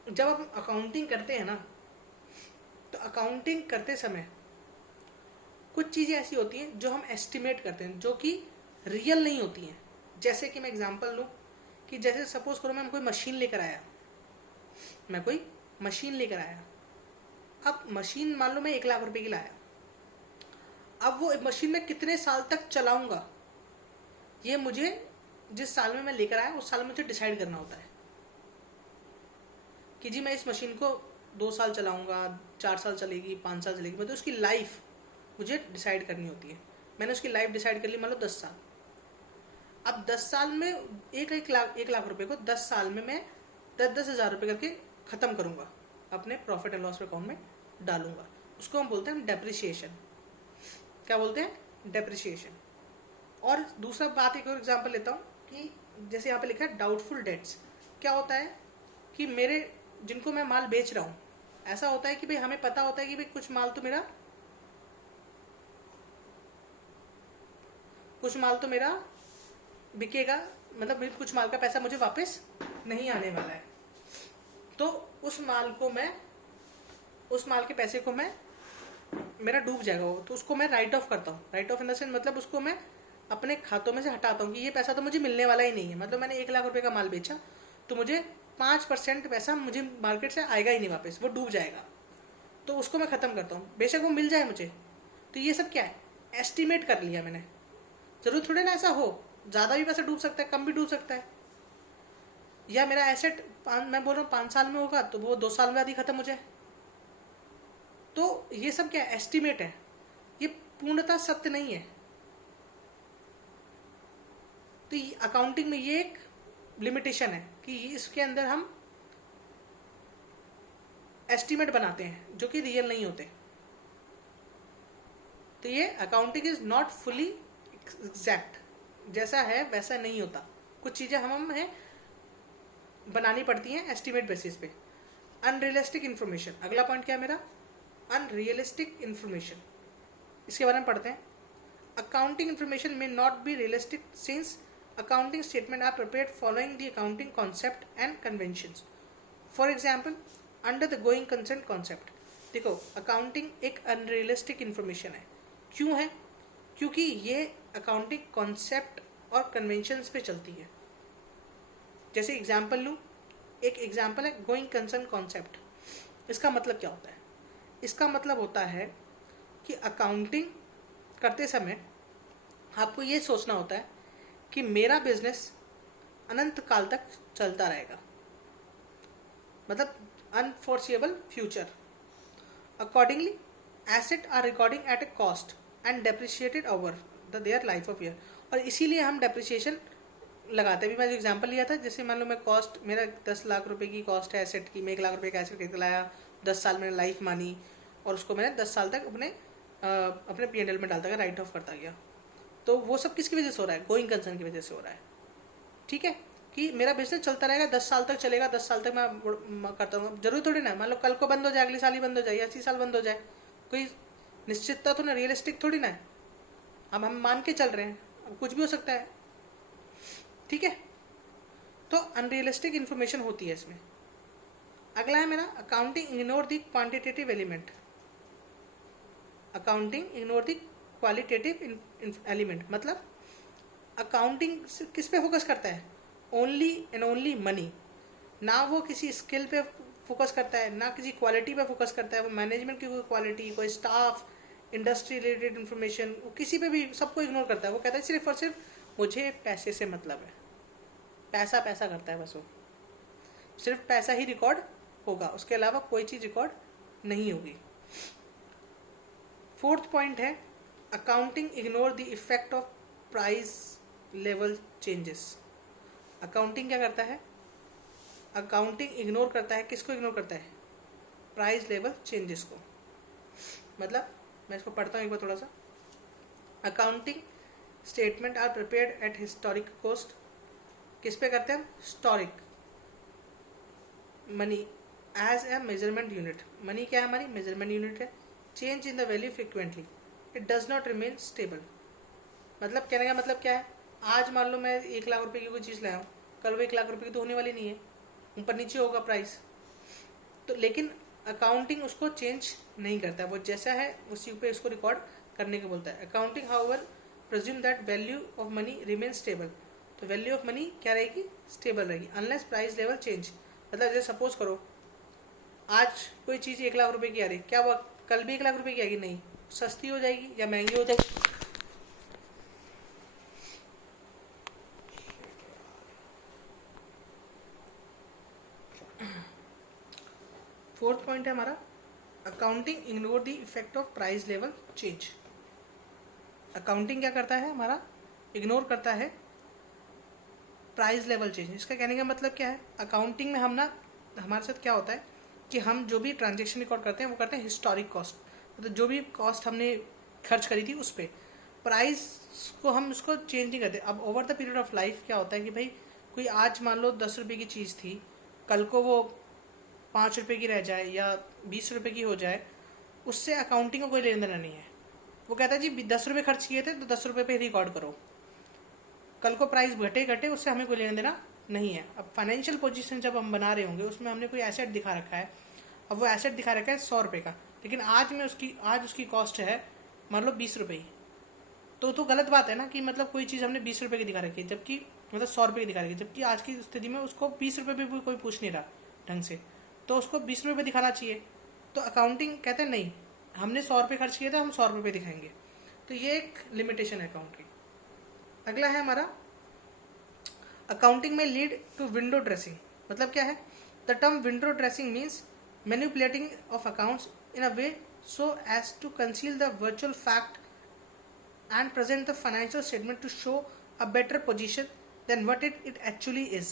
जब हम अकाउंटिंग करते हैं ना, तो अकाउंटिंग करते समय कुछ चीज़ें ऐसी होती हैं जो हम एस्टिमेट करते हैं, जो कि रियल नहीं होती हैं। जैसे कि मैं एग्जांपल लूँ कि जैसे सपोज करो मैं कोई मशीन लेकर आया, अब मशीन मान लो मैं 1 लाख रुपए की लाया, अब वो मशीन में कितने साल तक चलाऊंगा, ये मुझे जिस साल में मैं लेकर आया उस साल में मुझे डिसाइड करना होता है कि जी मैं इस मशीन को 2 साल चलाऊंगा, 4 साल चलेगी, 5 साल चलेगी, मतलब उसकी लाइफ मुझे डिसाइड करनी होती है। मैंने उसकी लाइफ डिसाइड कर ली, मान लो 10 साल। अब 10 साल में एक लाख रुपए को 10 साल में मैं 10,000 रुपये करके ख़त्म करूँगा, अपने प्रॉफिट एंड लॉस अकाउंट में डालूंगा। उसको हम बोलते हैं डेप्रिसिएशन। क्या बोलते हैं? डेप्रिसिएशन। और दूसरा बात, एक और एग्जांपल लेता हूँ कि जैसे यहाँ पे लिखा है डाउटफुल डेट्स। क्या होता है कि मेरे जिनको मैं माल बेच रहा हूँ, ऐसा होता है कि भाई हमें पता होता है कि भाई कुछ माल तो मेरा बिकेगा, मतलब कुछ माल का पैसा मुझे वापस नहीं आने वाला है, तो उस माल के पैसे को मेरा डूब जाएगा वो, तो उसको मैं राइट ऑफ करता हूँ। Right of in the sense मतलब उसको मैं अपने खातों में से हटाता हूँ कि ये पैसा तो मुझे मिलने वाला ही नहीं है। मतलब मैंने 1 लाख रुपए का माल बेचा तो मुझे 5% पैसा मुझे मार्केट से आएगा ही नहीं वापस, वो डूब जाएगा, तो उसको मैं ख़त्म करता हूँ, बेशक वो मिल जाए मुझे। तो ये सब क्या है? एस्टिमेट कर लिया मैंने। जरूर थोड़े ना ऐसा हो, ज़्यादा भी पैसा डूब सकता है, कम भी डूब सकता है। या मेरा एसेट मैं बोल रहा हूँ 5 साल में होगा तो वो 2 साल में आधी ख़त्म हो जाए। तो ये सब क्या है? एस्टिमेट है, ये पूर्णतः सत्य नहीं है। तो अकाउंटिंग में ये एक लिमिटेशन है कि इसके अंदर हम एस्टिमेट बनाते हैं जो कि रियल नहीं होते। तो ये accounting is not fully exact, जैसा है वैसा नहीं होता। कुछ चीज़ें हमें बनानी पड़ती हैं एस्टिमेट बेसिस पे। अनरियलिस्टिक इन्फॉर्मेशन, अगला पॉइंट क्या है मेरा? Unrealistic information. इसके बारे में पढ़ते हैं। अकाउंटिंग इन्फॉर्मेशन में not be realistic since accounting statement are prepared following the accounting concept and conventions. For example, under the going concern concept, देखो अकाउंटिंग एक अनरियलिस्टिक इन्फॉर्मेशन है। क्यों है? क्योंकि ये अकाउंटिंग कॉन्सेप्ट और कन्वेंशंस पे चलती है। जैसे एग्जांपल लूँ, एक एग्जांपल है गोइंग कंसर्न कॉन्सेप्ट। इसका मतलब क्या होता है? इसका मतलब होता है कि अकाउंटिंग करते समय आपको ये सोचना होता है कि मेरा बिजनेस अनंत काल तक चलता रहेगा, मतलब unforeseeable future. Accordingly asset are recording at a cost and depreciated over the their life of year, और इसीलिए हम डेप्रिसिएशन लगाते हैं। अभी मैं जो एग्जांपल लिया था, जैसे मान लो मैं कॉस्ट, मेरा 10 लाख रुपए की कॉस्ट है एसेट की, मैं 1 लाख रुपए का एसेट खरीद के लाया, 10 साल मैंने लाइफ मानी और उसको मैंने 10 साल तक अपने P&L में डालता गया, राइट ऑफ करता गया। तो वो सब किसकी वजह से हो रहा है? गोइंग कंसर्न की वजह से हो रहा है। ठीक है, कि मेरा बिजनेस चलता रहेगा, 10 साल तक चलेगा, 10 साल तक मैं करता हूँ। जरूरी थोड़ी ना, मान लो कल को बंद हो जाए, अगले साल ही बंद हो जाए, या इसी साल बंद हो जाए, कोई निश्चितता तो ना, रियलिस्टिक थोड़ी ना है। अब हम मान के चल रहे हैं, अब कुछ भी हो सकता है। ठीक है, तो अनरियलिस्टिक इन्फॉर्मेशन होती है इसमें। अगला है मेरा accounting ignore the quantitative element. Accounting ignore the qualitative element, मतलब अकाउंटिंग किस पे फोकस करता है? Only and only money. ना वो किसी स्किल पे फोकस करता है, ना किसी क्वालिटी पे फोकस करता है। वो मैनेजमेंट की कोई क्वालिटी, कोई स्टाफ, इंडस्ट्री रिलेटेड इन्फॉर्मेशन, वो किसी पे भी सबको इग्नोर करता है। वो कहता है सिर्फ और सिर्फ मुझे पैसे से मतलब है, पैसा पैसा करता है बस। वो सिर्फ पैसा ही रिकॉर्ड होगा, उसके अलावा कोई चीज़ रिकॉर्ड नहीं होगी। फोर्थ पॉइंट है accounting ignore the effect of price level changes. Accounting क्या करता है? अकाउंटिंग इग्नोर करता है, किसको इग्नोर करता है? प्राइस लेवल चेंजेस को। मतलब मैं इसको पढ़ता हूँ एक बार थोड़ा सा। Accounting statement are prepared at historic cost. किस पे करते हैं हम? Historic money as a measurement unit. Money क्या है? हमारी मेजरमेंट यूनिट है। Change in the value frequently, it does not remain stable. मतलब कहने का मतलब क्या है? आज मान लो मैं 1 लाख रुपए की कोई चीज़ लाया हूँ, कल वो 1 लाख रुपए की तो होने वाली नहीं है, ऊपर नीचे होगा प्राइस। तो लेकिन अकाउंटिंग उसको चेंज नहीं करता, वो जैसा है उसी पे उसको रिकॉर्ड करने को बोलता है। Accounting however presume that value of money remain stable. तो वैल्यू ऑफ मनी क्या रहेगी? स्टेबल रहेगी अनलेस प्राइस लेवल चेंज। मतलब जैसे सपोज करो आज कोई चीज़ 1 लाख रुपए की आ रही, क्या वो कल भी 1 लाख रुपए की आएगी? नहीं, सस्ती हो जाएगी या महंगी हो जाएगी। फोर्थ पॉइंट है हमारा accounting ignore the effect of price level change. Accounting क्या करता है हमारा? इग्नोर करता है प्राइस लेवल चेंज। इसका कहने का मतलब क्या है? अकाउंटिंग में हम ना, हमारे साथ क्या होता है कि हम जो भी ट्रांजेक्शन रिकॉर्ड करते हैं वो करते हैं हिस्टोरिक कॉस्ट, मतलब जो भी कॉस्ट हमने खर्च करी थी उस पर। प्राइस को हम उसको चेंज नहीं करते। अब over the period of life क्या होता है कि भाई कोई आज मान लो 10 रुपये की चीज़ थी, कल को वो 5 रुपये की रह जाए या 20 रुपये की हो जाए, उससे अकाउंटिंग को कोई लेना देना नहीं है। वो कहता है जी 10 रुपये खर्च किए थे तो 10 रुपये पे रिकॉर्ड करो, कल को प्राइस घटे घटे उससे हमें कोई लेना देना नहीं है। अब फाइनेंशियल पोजीशन जब हम बना रहे होंगे उसमें हमने कोई एसेट दिखा रखा है, अब वो एसेट दिखा रखा है 100 रुपये का, लेकिन आज उसकी कॉस्ट है मान लो 20 रुपये ही, तो गलत बात है ना कि मतलब कोई चीज़ हमने 20 रुपये की दिखा रखी है, जबकि मतलब 100 रुपये की दिखा रखी है, जबकि आज की स्थिति में उसको 20 रुपये भी कोई पूछ नहीं रहा ढंग से, तो उसको 20 रुपये दिखाना चाहिए। तो अकाउंटिंग कहते हैं नहीं, हमने 100 रुपये खर्च किए थे, हम 100 रुपये दिखाएंगे। तो ये एक लिमिटेशन है अकाउंटिंग। अगला है हमारा अकाउंटिंग में लीड टू विंडो ड्रेसिंग। मतलब क्या है? The term window dressing means manipulating of accounts in a way so as to conceal the virtual fact and present the financial statement to show a better position than what it actually is।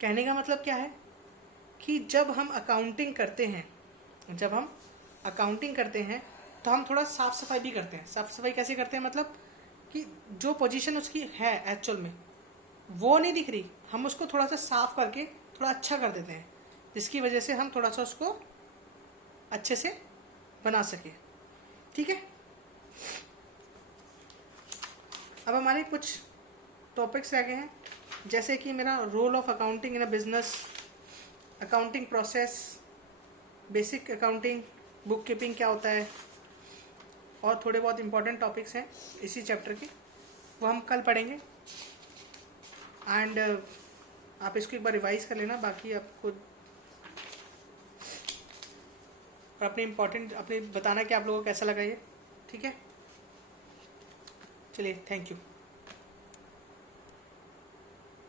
कहने का मतलब क्या है कि जब हम accounting करते हैं तो हम थोड़ा साफ सफाई भी करते हैं। साफ सफाई कैसे करते हैं? मतलब कि जो पोजीशन उसकी है एक्चुअल में वो नहीं दिख रही, हम उसको थोड़ा सा साफ करके थोड़ा अच्छा कर देते हैं, जिसकी वजह से हम थोड़ा सा उसको अच्छे से बना सके। ठीक है, अब हमारे कुछ टॉपिक्स रह गए हैं, जैसे कि मेरा role of accounting in a business, accounting process, basic accounting, book keeping क्या होता है, और थोड़े बहुत इंपॉर्टेंट टॉपिक्स हैं इसी चैप्टर के, वो हम कल पढ़ेंगे। एंड आप इसको एक बार रिवाइज कर लेना, बाकी आपको और अपने बताना कि आप लोगों को कैसा लगा ये। ठीक है, चलिए, थैंक यू।